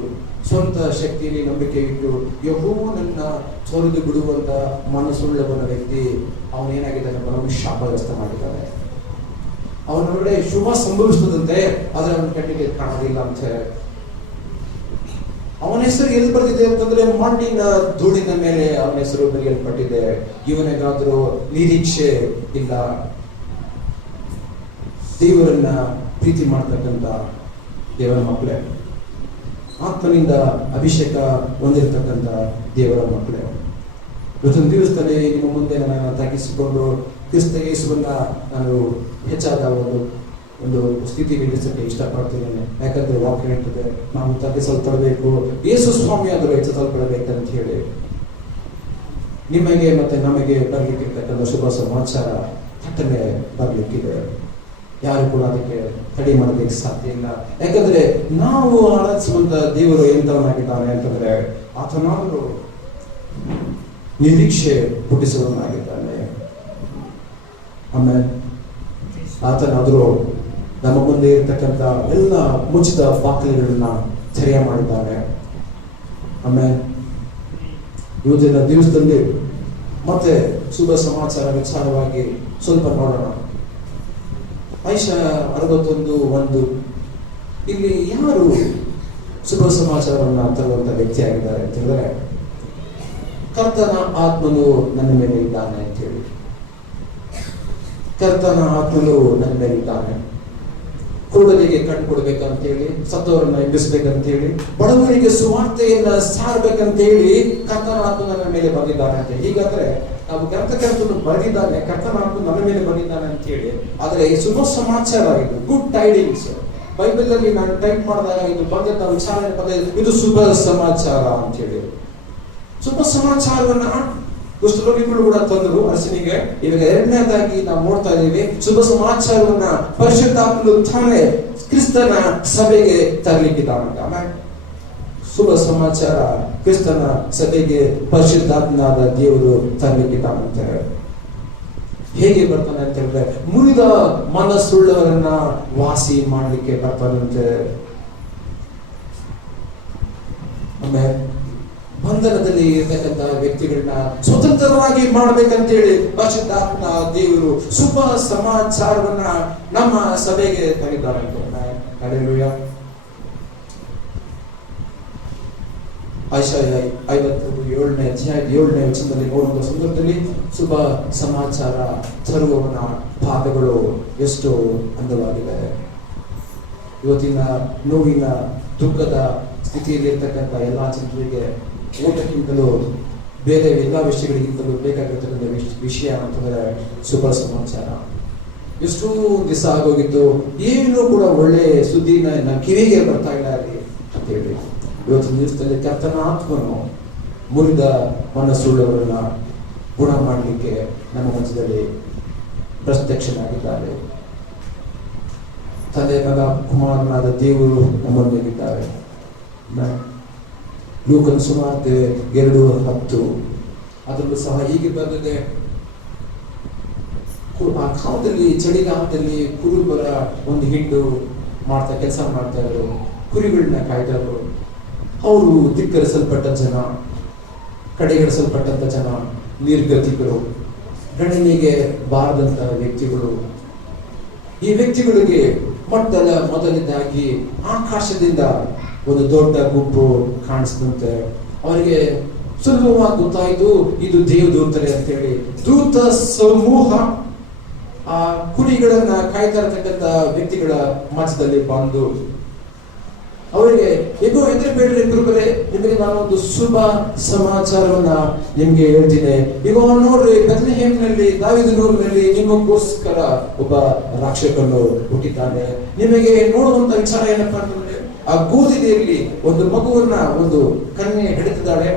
ಸ್ವಂತ ಶಕ್ತಿಯಲ್ಲಿ ನಂಬಿಕೆ ಇಟ್ಟು ಯೆಹೋವನನ್ನ ತೊರೆದು ಬಿಡುವಂತ ಮನಸ್ಸುಳ್ಳವನ ವ್ಯಕ್ತಿ ಅವನೇನಾಗಿದ್ದಾನೆ, ಬಹಳ ಶಾಪಗ್ರಸ್ತ ಮಾಡಿದ್ದಾನೆ. ಅವನೊಳಗಡೆ ಶುಭ ಸಂಭವಿಸ್ತದಂತೆ, ಆದ್ರೆ ಅವನ ಕಣ್ಣಿಗೆ ಕಾಣೋದಿಲ್ಲ ಅಂತ. ಅವನ ಹೆಸರು ಎಲ್ಲಿ ಬರ್ತಿದೆ ಅಂತಂದ್ರೆ ಮಣ್ಣಿನ ಧೂಳಿನ ಮೇಲೆ ಅವನ ಹೆಸರು ಬರೆಯಲ್ಪಟ್ಟಿದೆ. ಇವನಿಗಾದ್ರೂ ನಿರೀಕ್ಷೆ ಇಲ್ಲ. ದೇವರನ್ನ ಪ್ರೀತಿ ಮಾಡ್ತಕ್ಕಂಥ ದೇವರ ಮಕ್ಕಳೇ, ಆತ್ಮನಿಂದ ಅಭಿಷೇಕ ಹೊಂದಿರತಕ್ಕಂಥ ದೇವರ ಮಕ್ಕಳೇ, ಇವತ್ತೊಂದು ದಿವಸದಲ್ಲಿ ನಿಮ್ಮ ಮುಂದೆ ನಾನು ತಗ್ಗಿಸಿಕೊಂಡು ಕ್ರಿಸ್ತ ಯೇಸುವನ್ನ ನಾನು ಹೆಚ್ಚಾದ ಒಂದು ಸ್ಥಿತಿ ನಿಲ್ಲಿಸಕ್ಕೆ ಇಷ್ಟಪಡ್ತೀನಿ. ಯಾಕಂದ್ರೆ ವಾಕ್ಯ ಹೇಳ್ತದೆ, ನಾವು ತಗ್ಗಿಸಲ್ಪಡಬೇಕು, ಯೇಸು ಸ್ವಾಮಿ ಆದರೂ ಹೆಚ್ಚಿಸಲ್ಪಡಬೇಕಂತ ಹೇಳಿ. ನಿಮಗೆ ಮತ್ತೆ ನಮಗೆ ಬರ್ಲಿಕ್ಕಿರ್ತಕ್ಕಂಥ ಶುಭ ಸಮಾಚಾರ ಥಟ್ಟನೆ ಬರ್ಲಿಕ್ಕಿದೆ. ಯಾರು ಕೂಡ ಅದಕ್ಕೆ ತಡೆ ಮಾಡೋದಕ್ಕೆ ಸಾಧ್ಯ ಇಲ್ಲ. ಯಾಕಂದ್ರೆ ನಾವು ಆರಾಧಿಸುವಂತ ದೇವರು ಎಂತವನಾಗಿದ್ದಾನೆ ಅಂತಂದ್ರೆ, ಆತನಾದರೂ ನಿರೀಕ್ಷೆ ಹುಟ್ಟಿಸುವವನಾಗಿದ್ದಾನೆ. ಆಮೇಲೆ ಆತನಾದರೂ ನಮ್ಮ ಮುಂದೆ ಇರ್ತಕ್ಕಂಥ ಎಲ್ಲ ಮುಚ್ಚಿದ ಬಾಗಿಲುಗಳನ್ನ ತೆರೆಯ ಮಾಡಿದ್ದಾನೆ. ಆಮೇಲೆ ಇವತ್ತಿನ ದಿವಸದಲ್ಲಿ ಮತ್ತೆ ಶುಭ ಸಮಾಚಾರ ವಿಚಾರವಾಗಿ ಸ್ವಲ್ಪ ನೋಡೋಣ. ಐಶಾಯ 61:1 ಇಲ್ಲಿ ಯಾರು ಶುಭ ಸಮಾಚಾರವನ್ನ ತರುವಂತ ವ್ಯಕ್ತಿಯಾಗಿದ್ದಾರೆ ಅಂತ ಹೇಳಿದ್ರೆ, ಕರ್ತನ ಆತ್ಮನು ನನ್ನ ಮೇಲೆ ಇದ್ದಾನೆ ಅಂತ ಹೇಳಿ. ಕರ್ತನ ಆತ್ಮನು ನನ್ನ ಮೇಲೆ ಇದ್ದಾನೆ, ಕುರುಡರಿಗೆ ಕಣ್ಣು ಕೊಡ್ಬೇಕಂತ ಹೇಳಿ, ಸತ್ತವರನ್ನ ಎಬ್ಬಿಸ್ಬೇಕಂತ ಹೇಳಿ, ಬಡವರಿಗೆ ಸುವಾರ್ತೆಯನ್ನ ಸಾರ್ಬೇಕಂತ ಹೇಳಿ ಕರ್ತನ ಆತ್ಮ ನನ್ನ ಮೇಲೆ ಬಂದಿದ್ದಾನೆ ಅಂತ. ಹೀಗಾದ್ರೆ ನಾವು ಕರ್ತಕರ್ತನು ಬರೆದಿದ್ದಾನೆ, ಕರ್ತನ ಆತ್ಮ ನನ್ನ ಮೇಲೆ ಬಂದಿದ್ದಾನೆ ಅಂತ ಹೇಳಿ. ಆದ್ರೆ ಈ ಶುಭ ಸಮಾಚಾರ, ಇದು ಗುಡ್ ಟೈಡಿಂಗ್ಸ್. ಬೈಬಲ್ ಅಲ್ಲಿ ನಾನು ಟೈಪ್ ಮಾಡಿದಾಗ ಇದು ಬಂದಂತ ವಿಚಾರ, ಇದು ಶುಭ ಸಮಾಚಾರ ಅಂತ ಹೇಳಿ. ಶುಭ ಸಮಾಚಾರವನ್ನ ಕುಷ್ಠರೋಗಿಗಳು ಕೂಡ ತಂದರು ಅರಸನಿಗೆ. ಇವಾಗ ಎರಡನೇದಾಗಿ ನಾವು ನೋಡ್ತಾ ಇದ್ದೀವಿ, ಶುಭ ಸಮಾಚಾರವನ್ನ ಪರಿಶುದ್ಧಾತ್ಮನು ತಾನೇ ಕ್ರಿಸ್ತನ ಸಭೆಗೆ ತರಲಿಕ್ಕಿದ್ದಾನಂತ. ಶುಭ ಸಮಾಚಾರ ಕ್ರಿಸ್ತನ ಸಭೆಗೆ ಪರಿಶುದ್ಧಾತ್ಮನಾದ ದೇವರು ತರಲಿಕ್ಕಿದ್ದಾನಂತೆ. ಹೇಗೆ ಬರ್ತಾನೆ ಅಂತ ಹೇಳಿದ್ರೆ, ಮುರಿದ ಮನಸ್ಸುಳ್ಳವರನ್ನ ವಾಸಿ ಮಾಡಲಿಕ್ಕೆ ಬರ್ತಾನಂತೆ. ಆಮೇಲೆ ಬಂಧನದಲ್ಲಿ ಇರತಕ್ಕಂತ ವ್ಯಕ್ತಿಗಳನ್ನ ಸ್ವತಂತ್ರರಾಗಿ ಮಾಡ್ಬೇಕಂತೇಳಿ ಪರಿಶುದ್ಧಾತ್ಮ ದೇವರು ಶುಭ ಸಮಾಚಾರವನ್ನ ನಮ್ಮ ಸಭೆಗೆ ತರಿದ್ದಾರೆ. ಐಶಾಯ 57ನೇ ಅಧ್ಯಾಯದ 7ನೇ ವಚನದಲ್ಲಿ ನೋಡುವ ಸಂದರ್ಭದಲ್ಲಿ ಶುಭ ಸಮಾಚಾರ ತರುವವನ ಪಾದಗಳು ಎಷ್ಟು ಅಂದವಾಗಿದೆ. ಇವತ್ತಿನ ನೋವಿನ ದುಃಖದ ಸ್ಥಿತಿಯಲ್ಲಿ ಇರ್ತಕ್ಕಂಥ ಎಲ್ಲ ಜನರಿಗೆ ಊಟಕ್ಕಿಂತಲೂ ಬೇರೆ ಎಲ್ಲ ವಿಷಯಗಳಿಗಿಂತಲೂ ಬೇಕಾಗಿರ್ತಕ್ಕಂಥ ವಿಷಯ ಅಂತಂದ್ರೆ ಶುಭ ಸಮಾಚಾರ. ಎಷ್ಟೋ ದಿವಸ ಆಗೋಗಿತ್ತು, ಏನೂ ಕೂಡ ಒಳ್ಳೆ ಸುದ್ದಿನ ನನ್ನ ಕಿವಿಗೆ ಬರ್ತಾ ಇಲ್ಲ ಅಲ್ಲಿ ಅಂತ ಹೇಳಿ ಇವತ್ತಿನ ದಿವಸದಲ್ಲಿ ಕರ್ತನ ಆತ್ಮನು ಮುರಿದ ಮನಸ್ಸುಳ್ಳವರನ್ನ ಗುಣ ಮಾಡಲಿಕ್ಕೆ ನಮ್ಮ ಮಧ್ಯದಲ್ಲಿ ಪ್ರತ್ಯಕ್ಷನಾಗಿದ್ದಾರೆ. ತಂದೆ ಮಗ ಕುಮಾರನಾದ ದೇವರು ನಮ್ಮೊಂದಿಗಿದ್ದಾರೆ. ಲೂಕನ ಸುವಾರ್ತೆ 2:10 ಅದರಲ್ಲೂ ಸಹ ಹೀಗೆ ಬರ್ತದೆ, ಆ ಕಾಲದಲ್ಲಿ ಚಳಿಗಾಲದಲ್ಲಿ ಕುರುಬರ ಒಂದು ಹಿಂಡು ಕೆಲಸ ಮಾಡ್ತಾ ಇದ್ರು, ಕುರಿಗಳನ್ನ ಕಾಯ್ತಾ ಇದ್ರು. ಅವರು ಧಿಕ್ಕರಿಸಲ್ಪಟ್ಟ ಜನ, ಕಡೆಗಣಿಸಲ್ಪಟ್ಟಂತ ಜನ, ನಿರ್ಗತಿಕರು, ಗಣನೆಗೆ ಬಾರದಂತ ವ್ಯಕ್ತಿಗಳು. ಈ ವ್ಯಕ್ತಿಗಳಿಗೆ ಮೊದಲನೇದಾಗಿ ಆಕಾಶದಿಂದ ಒಂದು ದೊಡ್ಡ ಗುಂಪು ಕಾಣಿಸಿದಂತೆ ಅವರಿಗೆ ಸುಲಭವಾಗಿ ಗೊತ್ತಾಯಿತು, ಇದು ದೇವದೂತರೇ ಅಂತ ಹೇಳಿ. ದೂತ ಸಮೂಹ ಆ ಕುರಿಗಳನ್ನ ಕಾಯ್ತಾ ಇರತಕ್ಕಂತ ವ್ಯಕ್ತಿಗಳ ಮಧ್ಯದಲ್ಲಿ ಬಂದು ಅವರಿಗೆ ಹೇಗೋ ಹೆದರಬೇಡ್ರಿ ಗುರುಗಳೇ, ನಿಮಗೆ ನಾನು ಒಂದು ಶುಭ ಸಮಾಚಾರವನ್ನ ನಿಮ್ಗೆ ಹೇಳ್ತೀನಿ. ಈಗ ನೋಡ್ರಿ, ಬೆತ್ಲೆಹೇಮಿನಲ್ಲಿ ದಾವೀದನೂರಿನಲ್ಲಿ ನಿಮಗೋಸ್ಕರ ಒಬ್ಬ ರಕ್ಷಕನು ಹುಟ್ಟಿದ್ದಾನೆ. ನಿಮಗೆ ನೋಡುವಂತ ವಿಚಾರ ಏನಪ್ಪಾ ಅಂತಂದ್ರೆ, ಆ ಗೋಧಿಯಲ್ಲಿ ಒಂದು ಮಗುವನ್ನ ಒಂದು ಕನ್ಯೆ ಹಿಡಿತಿದ್ದಾಳೆ.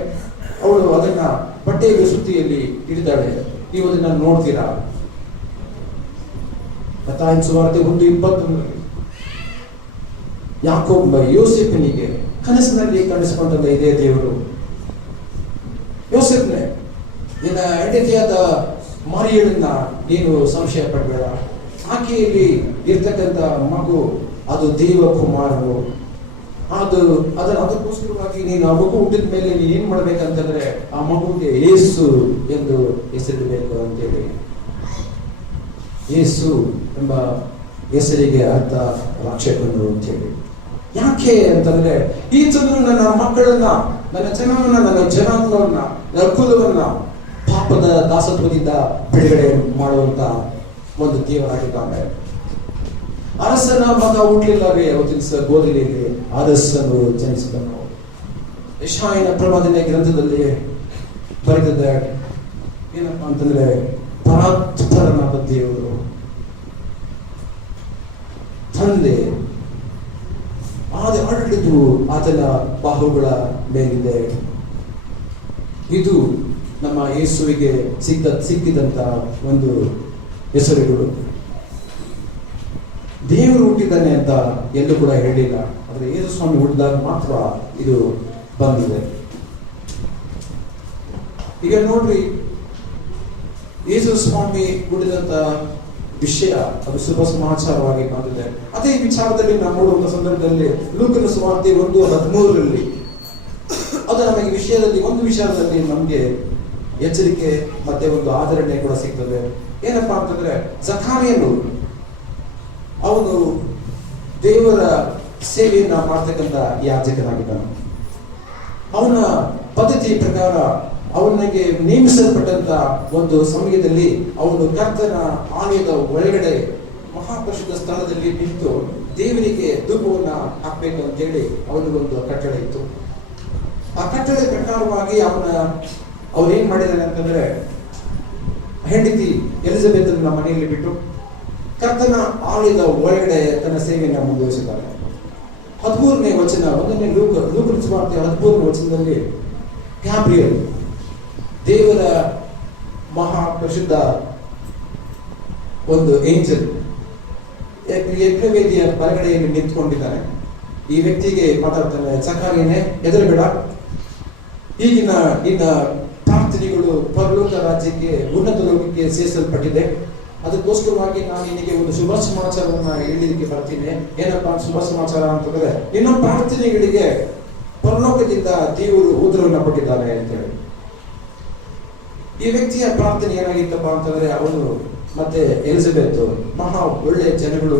ಅವಳು ಅದನ್ನ ಬಟ್ಟೆಯ ಸುತ್ತಿಯಲ್ಲಿ ಹಿಡಿದಾಳೆ. ನೀವು ಅದನ್ನ ನೋಡ್ತೀರಾ? ಮತ್ತಾಯನ ಸುವಾರ್ತೆ 1:21 ಯಾಕೋಬ ಯೋಸೇಫನಿಗೆ ಕನಸಿನಲ್ಲಿ ಕಾಣಿಸಿಕೊಂಡ ಇದೇ ದೇವರು. ಯೋಸೇಫ್ನೆ, ನಿನ್ನ ಹೆಂಡತಿಯಾದ ಮರಿಯಳನ್ನ ನೀನು ಸಂಶಯ ಪಡಬೇಡ, ಆಕೆಯಲ್ಲಿ ಇರ್ತಕ್ಕಂಥ ಮಗು ಅದು ದೇವ ಕುಮಾರನು. ಅದಕ್ಕೋಸ್ಕರವಾಗಿ ನೀನು ಆ ಮಗು ಹುಟ್ಟಿದ ಮೇಲೆ ನೀನು ಏನ್ ಮಾಡ್ಬೇಕಂತಂದ್ರೆ ಆ ಮಗುವಿಗೆ ಯೇಸು ಎಂದು ಹೆಸರಿಡಬೇಕು ಅಂತೇಳಿ. ಯೇಸು ಎಂಬ ಹೆಸರಿಗೆ ಅರ್ಥ ರಕ್ಷಕನು ಅಂತೇಳಿ. ಯಾಕೆ ಅಂತಂದ್ರೆ ಈತನು ನನ್ನ ಮಕ್ಕಳನ್ನ, ನನ್ನ ಜನವನ್ನ, ನನ್ನ ಜನಾಂಗವನ್ನ, ನನ್ನ ಕುಲವನ್ನ ಪಾಪದ ದಾಸತ್ವದಿಂದ ಬಿಡುಗಡೆ ಮಾಡುವಂತ ಒಂದು ದೇವರಾಗಿದ್ದಾನೆ. ಅರಸನ ಮಗ ಹುಟ್ಟಲಿಲ್ಲವೇ ಅವತ್ತಿನ ಗೋಧಲಿಯಲ್ಲಿ ಅರಸನು ಜನಿಸಿದನು. ಯೆಶಾಯನ ಪ್ರವಾದನೆ ಗ್ರಂಥದಲ್ಲಿ ಬರೆದಿದೆ ಏನಪ್ಪಾ ಅಂತಂದ್ರೆ, ಪರಾತ್ಪರನಾದ ದೇವರು ತಂದೆ ಆಡಳಿತವು ಆತನ ಬಾಹುಗಳ ಮೇಲಿದೆ. ಇದು ನಮ್ಮ ಯೇಸುವಿಗೆ ಸಿಕ್ಕಿದಂತ ಒಂದು ಹೆಸರುಗಳು. ದೇವರು ಹುಟ್ಟಿದ್ದಾನೆ ಅಂತ ಎಲ್ಲೂ ಕೂಡ ಹೇಳಿಲ್ಲ, ಆದ್ರೆ ಯೇಸು ಸ್ವಾಮಿ ಹುಟ್ಟಿದಾಗ ಮಾತ್ರ ಇದು ಬಂದಿದೆ. ಈಗ ನೋಡ್ರಿ, ಯೇಸು ಸ್ವಾಮಿ ಹುಟ್ಟಿದಂತ ವಿಷಯ ಅದು ಶುಭ ಸಮಾಚಾರವಾಗಿ ಬಂದಿದೆ. ಅದೇ ವಿಚಾರದಲ್ಲಿ ನಾವು ನೋಡುವಂತ ಸಂದರ್ಭದಲ್ಲಿ ಲೂಕನ ಸುವಾರ್ತೆ 1:13 ಅದು ನಮಗೆ ಒಂದು ವಿಷಯದಲ್ಲಿ ನಮ್ಗೆ ಎಚ್ಚರಿಕೆ ಮತ್ತೆ ಒಂದು ಆದರಣೆ ಕೂಡ ಸಿಗ್ತದೆ. ಏನಪ್ಪಾ ಅಂತಂದ್ರೆ, ಜಕಾರಿಯನು ಅವನು ದೇವರ ಸೇವೆಯನ್ನ ಮಾಡ್ತಕ್ಕಂಥ ಯಾಜಕನಾಗಿದ್ದಾನೆ. ಅವನ ಪದ್ಧತಿ ಪ್ರಕಾರ ಅವನಿಗೆ ನೇಮಿಸಲ್ಪಟ್ಟಂತ ಒಂದು ಸಮಯದಲ್ಲಿ ಅವನು ಕರ್ತನ ಆಲಯದ ಒಳಗಡೆ ಮಹಾಪರಿಶುದ್ಧ ಸ್ಥಳದಲ್ಲಿ ನಿಂತು ದೇವರಿಗೆ ಧೂಪವನ್ನ ಹಾಕ್ಬೇಕು ಅಂತೇಳಿ ಅವನಿಗೊಂದು ಕಟ್ಟಡ ಇತ್ತು. ಆ ಕಟ್ಟಡ ಪ್ರಕಾರವಾಗಿ ಅವನೇನ್ ಮಾಡಿದಾನೆ ಅಂತಂದ್ರೆ, ಹೆಂಡತಿ ಎಲಿಜಬೆತ್ ನಮ್ಮ ಮನೆಯಲ್ಲಿ ಬಿಟ್ಟು ಕರ್ತನ ಆಲಯದ ಒಳಗಡೆ ತನ್ನ ಸೇವೆಯನ್ನ ಮುಂದುವರಿಸಿದ್ದಾನೆ. 13ನೇ ವಚನ, 1ನೇ ಲೂಕನ ಸುವಾರ್ತೆ 13ನೇ ವಚನದಲ್ಲಿ ಗ್ಯಾಬ್ರಿಯಲ್ ದೇವರ ಮಹಾಪರಿಶುದ್ಧ ಒಂದು ಏಂಜಲ್ ಯಜ್ಞವೇದಿಯ ಬಲಗಡೆಯಲ್ಲಿ ನಿಂತ್ಕೊಂಡಿದ್ದಾನೆ. ಈ ವ್ಯಕ್ತಿಗೆ ಮಾತಾಡ್ತಾನೆ, ಜಕಾರಿಯನೇ ಹೆದರಬೇಡ, ಈಗಿನ ನಿನ್ನ ಪ್ರಾರ್ಥನೆಗಳು ಪರಲೋಕ ರಾಜ್ಯಕ್ಕೆ, ಉನ್ನತ ಲೋಕಕ್ಕೆ ಸೇರಿಸಲ್ಪಟ್ಟಿದೆ. ಅದಕ್ಕೋಸ್ಕರವಾಗಿ ನಾನು ನಿನಗೆ ಒಂದು ಶುಭ ಸಮಾಚಾರವನ್ನ ಹೇಳಲಿಕ್ಕೆ ಬರ್ತೀನಿ. ಏನಪ್ಪಾ ಶುಭ ಸಮಾಚಾರ ಅಂತಂದ್ರೆ, ನಿನ್ನ ಪ್ರಾರ್ಥನೆಗಳಿಗೆ ಪರಲೋಕದಿಂದ ದೇವರು ಉತ್ತರವನ್ನ ಕೊಟ್ಟಿದ್ದಾನೆ ಅಂತೇಳಿ. ಈ ವ್ಯಕ್ತಿಯ ಪ್ರಾರ್ಥನೆ ಏನಾಗಿತ್ತಪ್ಪ ಅಂತಂದ್ರೆ, ಅವನು ಮತ್ತೆ ಎಲಿಜಬೆತ್ ಮಹಾ ಒಳ್ಳೆ ಜನಗಳು,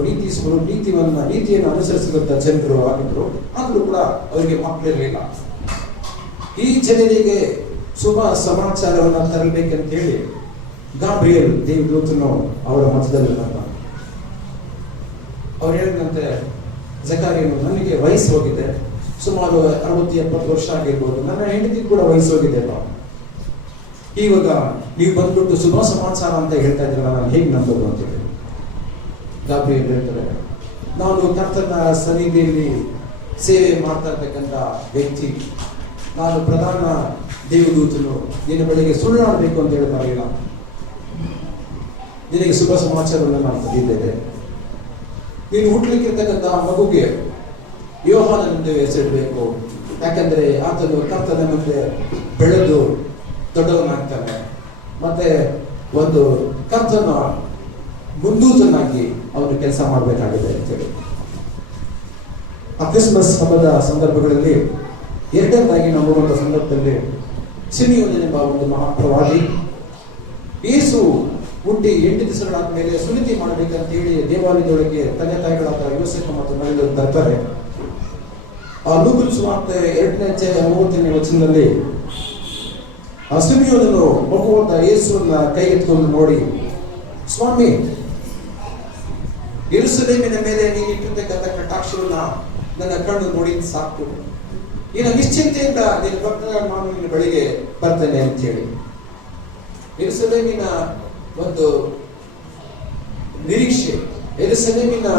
ನೀತಿಯನ್ನು ಅನುಸರಿಸಿದಂತ ಜನರು ಆಗಿದ್ರು. ಆದ್ರೂ ಕೂಡ ಅವರಿಗೆ ಮಕ್ಕಳಿರಲಿಲ್ಲ. ಈ ಜನರಿಗೆ ಶುಭ ಸಮಾಚಾರವನ್ನು ತರಬೇಕಂತ ಹೇಳಿ ಗಾಬ್ರಿಯಲ್ ದೇವದೂತನು ಅವರ ಮಧ್ಯದಲ್ಲಿ ಅವ್ರು ಹೇಳಿದಂತೆ, ಜಕಾರಿಯನು, ನನಗೆ ವಯಸ್ಸು ಹೋಗಿದೆ, ಸುಮಾರು 60-70 ವರ್ಷ ಆಗಿರ್ಬೋದು, ನನ್ನ ಹೆಂಡತಿ ಕೂಡ ವಯಸ್ಸು ಹೋಗಿದೆ, ಇವಾಗ ನೀವು ಬಂದ್ಬಿಟ್ಟು ಶುಭ ಸಮಾಚಾರ ಅಂತ ಹೇಳ್ತಾ ಇದ್ದೀರ, ನಾನು ಹೇಗೆ ನಂಬೋದು ಅಂತೇಳಿ ಗಾಬ್ರಿಯಲ್ ಹೇಳ್ತಾರೆ, ನಾನು ಕರ್ತನ ಸನ್ನಿಧಿಯಲ್ಲಿ ಸೇವೆ ಮಾಡ್ತಾ ಇರ್ತಕ್ಕಂಥ ವ್ಯಕ್ತಿ, ನಾನು ಪ್ರಧಾನ ದೇವದೂತನು, ನಿನ್ನ ಬಳಿಗೆ ಸುಳ್ಳಾಡಬೇಕು ಅಂತ ಹೇಳ್ತಾರಿಲ್ಲ, ನಿನಗೆ ಶುಭ ಸಮಾಚಾರವನ್ನು ನಾನು ತಂದಿದ್ದೇನೆ. ನೀನು ಹುಟ್ಟಲಿಕ್ಕಿರ್ತಕ್ಕಂಥ ಮಗುಗೆ ಯೋಹಾನನೆಂದು ಹೆಸರಿಡಬೇಕು, ಯಾಕಂದ್ರೆ ಆತನು ಕರ್ತನ ಮುಂದೆ ಬೆಳೆದು ದೊಡ್ಡವನಾಗ್ತಾನೆ, ಮತ್ತೆ ಒಂದು ಕರ್ತನ ಮುಂದೂತನಾಗಿ ಅವನು ಕೆಲಸ ಮಾಡಬೇಕಾಗಿದೆ ಅಂತೇಳಿ. ಆ ಕ್ರಿಸ್ಮಸ್ ಹಬ್ಬದ ಸಂದರ್ಭಗಳಲ್ಲಿ ಎರಡನೇದಾಗಿ ನಾವು ನೋಡುವಂಥ ಸಂದರ್ಭದಲ್ಲಿ ಸಿಮಿಯೋನನೆಂಬ ಒಂದು ಮಹಾಪ್ರವಾದಿ ಯೇಸು ಹುಟ್ಟಿ 8 ದಿವಸಗಳಾದ ಮೇಲೆ ಸುನ್ನತಿ ಮಾಡಬೇಕಂತ ಹೇಳಿ ದೇವಾಲಯದೊಳಗೆ ತಂದೆ ತಾಯಿಗಳಾದ ಯೋಸೇಫ ಮತ್ತು ಮರಿಯಳು ಬರ್ತಾರೆ. ಆ ಲೂಕನ ಸುವಾರ್ತೆ 2ನೇ ಅಧ್ಯಾಯ 30ನೇ ವಚನದಲ್ಲಿ ಆ ಸಿಮಿಯೋನನು ಮಗುವಾದ ಯೇಸುವನ್ನ ಕೈ ಎತ್ಕೊಂಡು ನೋಡಿ, ಸ್ವಾಮಿ, ಯೆರೂಸಲೇಮಿನ ಮೇಲೆ ನೀನು ಇಟ್ಟಿರ್ತಕ್ಕಂಥ ಕಟಾಕ್ಷವನ್ನ ನನ್ನ ಕಣ್ಣು ನೋಡಿ ಸಾಕು, ಇನ್ನು ನಿಶ್ಚಿಂತೆಯಿಂದ ನಿನ್ನ ಭಕ್ತರ ನಾನು ನಿನ್ನ ಬಳಿಗೆ ಬರ್ತೇನೆ ಅಂತ ಹೇಳಿ ಯೆರೂಸಲೇಮಿನ ಒಂದು ನಿರೀಕ್ಷೆ, ಯೆರೂಸಲೇಮಿನ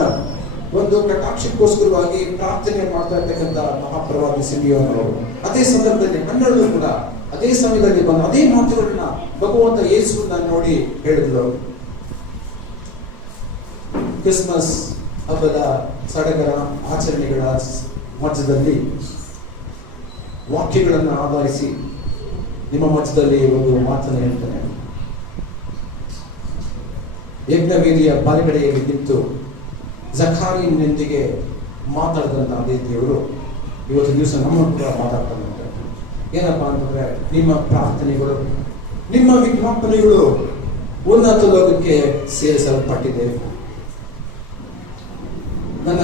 ಒಂದು ಕಟಾಕ್ಷಕ್ಕೋಸ್ಕರವಾಗಿ ಪ್ರಾರ್ಥನೆ ಮಾಡ್ತಾ ಇರ್ತಕ್ಕಂಥ ಮಹಾಪ್ರವಾದಿ ಸಿಮಿಯೋನರು ಅದೇ ಸಂದರ್ಭದಲ್ಲಿ 12 ಕೂಡ ಅದೇ ಸಮಯದಲ್ಲಿ ಬಂದು ಅದೇ ಮಾತುಗಳನ್ನ ಭಗವಂತ ಯೇಸುವನ್ನ ನೋಡಿ ಹೇಳಿದ್ರು. ಕ್ರಿಸ್ಮಸ್ ಹಬ್ಬದ ಸಡಗರ ಆಚರಣೆಗಳ ಮಧ್ಯದಲ್ಲಿ ವಾಕ್ಯಗಳನ್ನು ಆಧರಿಸಿ ನಿಮ್ಮ ಮಧ್ಯದಲ್ಲಿ ಒಂದು ಮಾತನ್ನು ಹೇಳ್ತಾನೆ. ಯಜ್ಞವೇದಿಯ ಬಲಗಡೆಯಲ್ಲಿ ನಿಂತು ಜಕಾರಿಯನೊಂದಿಗೆ ಮಾತಾಡಿದಂತ ಅದೇ ದೇವರು ಇವತ್ತು ದಿವಸ ನಮ್ಮ ಕೂಡ ಮಾತಾಡ್ತಾನೆ. ಏನಪ್ಪಾ ಅಂತಂದ್ರೆ, ನಿಮ್ಮ ಪ್ರಾರ್ಥನೆಗಳು, ನಿಮ್ಮ ವಿಜ್ಞಾಪನೆಗಳು ಉನ್ನತ ಲೋಕಕ್ಕೆ ಸೇರಿಸಲ್ಪಟ್ಟಿದೆ. ನನ್ನ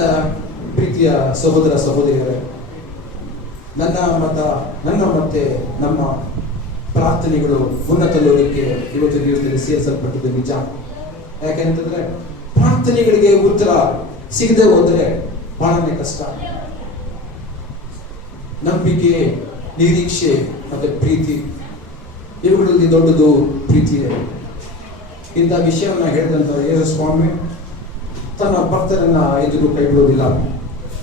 ಪ್ರೀತಿಯ ಸಹೋದರ ಸಹೋದರಿಯರೇ, ನನ್ನ ಮತ್ತೆ ನಮ್ಮ ಪ್ರಾರ್ಥನೆಗಳು ಉನ್ನತ ಲೋಕಕ್ಕೆ ಇವತ್ತು ದಿವಸದಲ್ಲಿ ಸೇರಿಸಲ್ಪಟ್ಟಿದೆ ನಿಜ. ಯಾಕೆಂತಂದ್ರೆ ಪ್ರಾರ್ಥನೆಗಳಿಗೆ ಉತ್ತರ ಸಿಗದೆ ಹೋದರೆ ಬಹಳನೇ ಕಷ್ಟ. ನಂಬಿಕೆ, ನಿರೀಕ್ಷೆ ಮತ್ತೆ ಪ್ರೀತಿ, ಇವುಗಳಲ್ಲಿ ದೊಡ್ಡದು ಪ್ರೀತಿ ಇದೆ. ಇಂಥ ವಿಷಯವನ್ನ ಹೇಳಿದಂತ ಯೇಸು ಸ್ವಾಮಿ ತನ್ನ ಭಕ್ತರನ್ನ ಎದುರು ಕೈ ಬಿಡುವುದಿಲ್ಲ.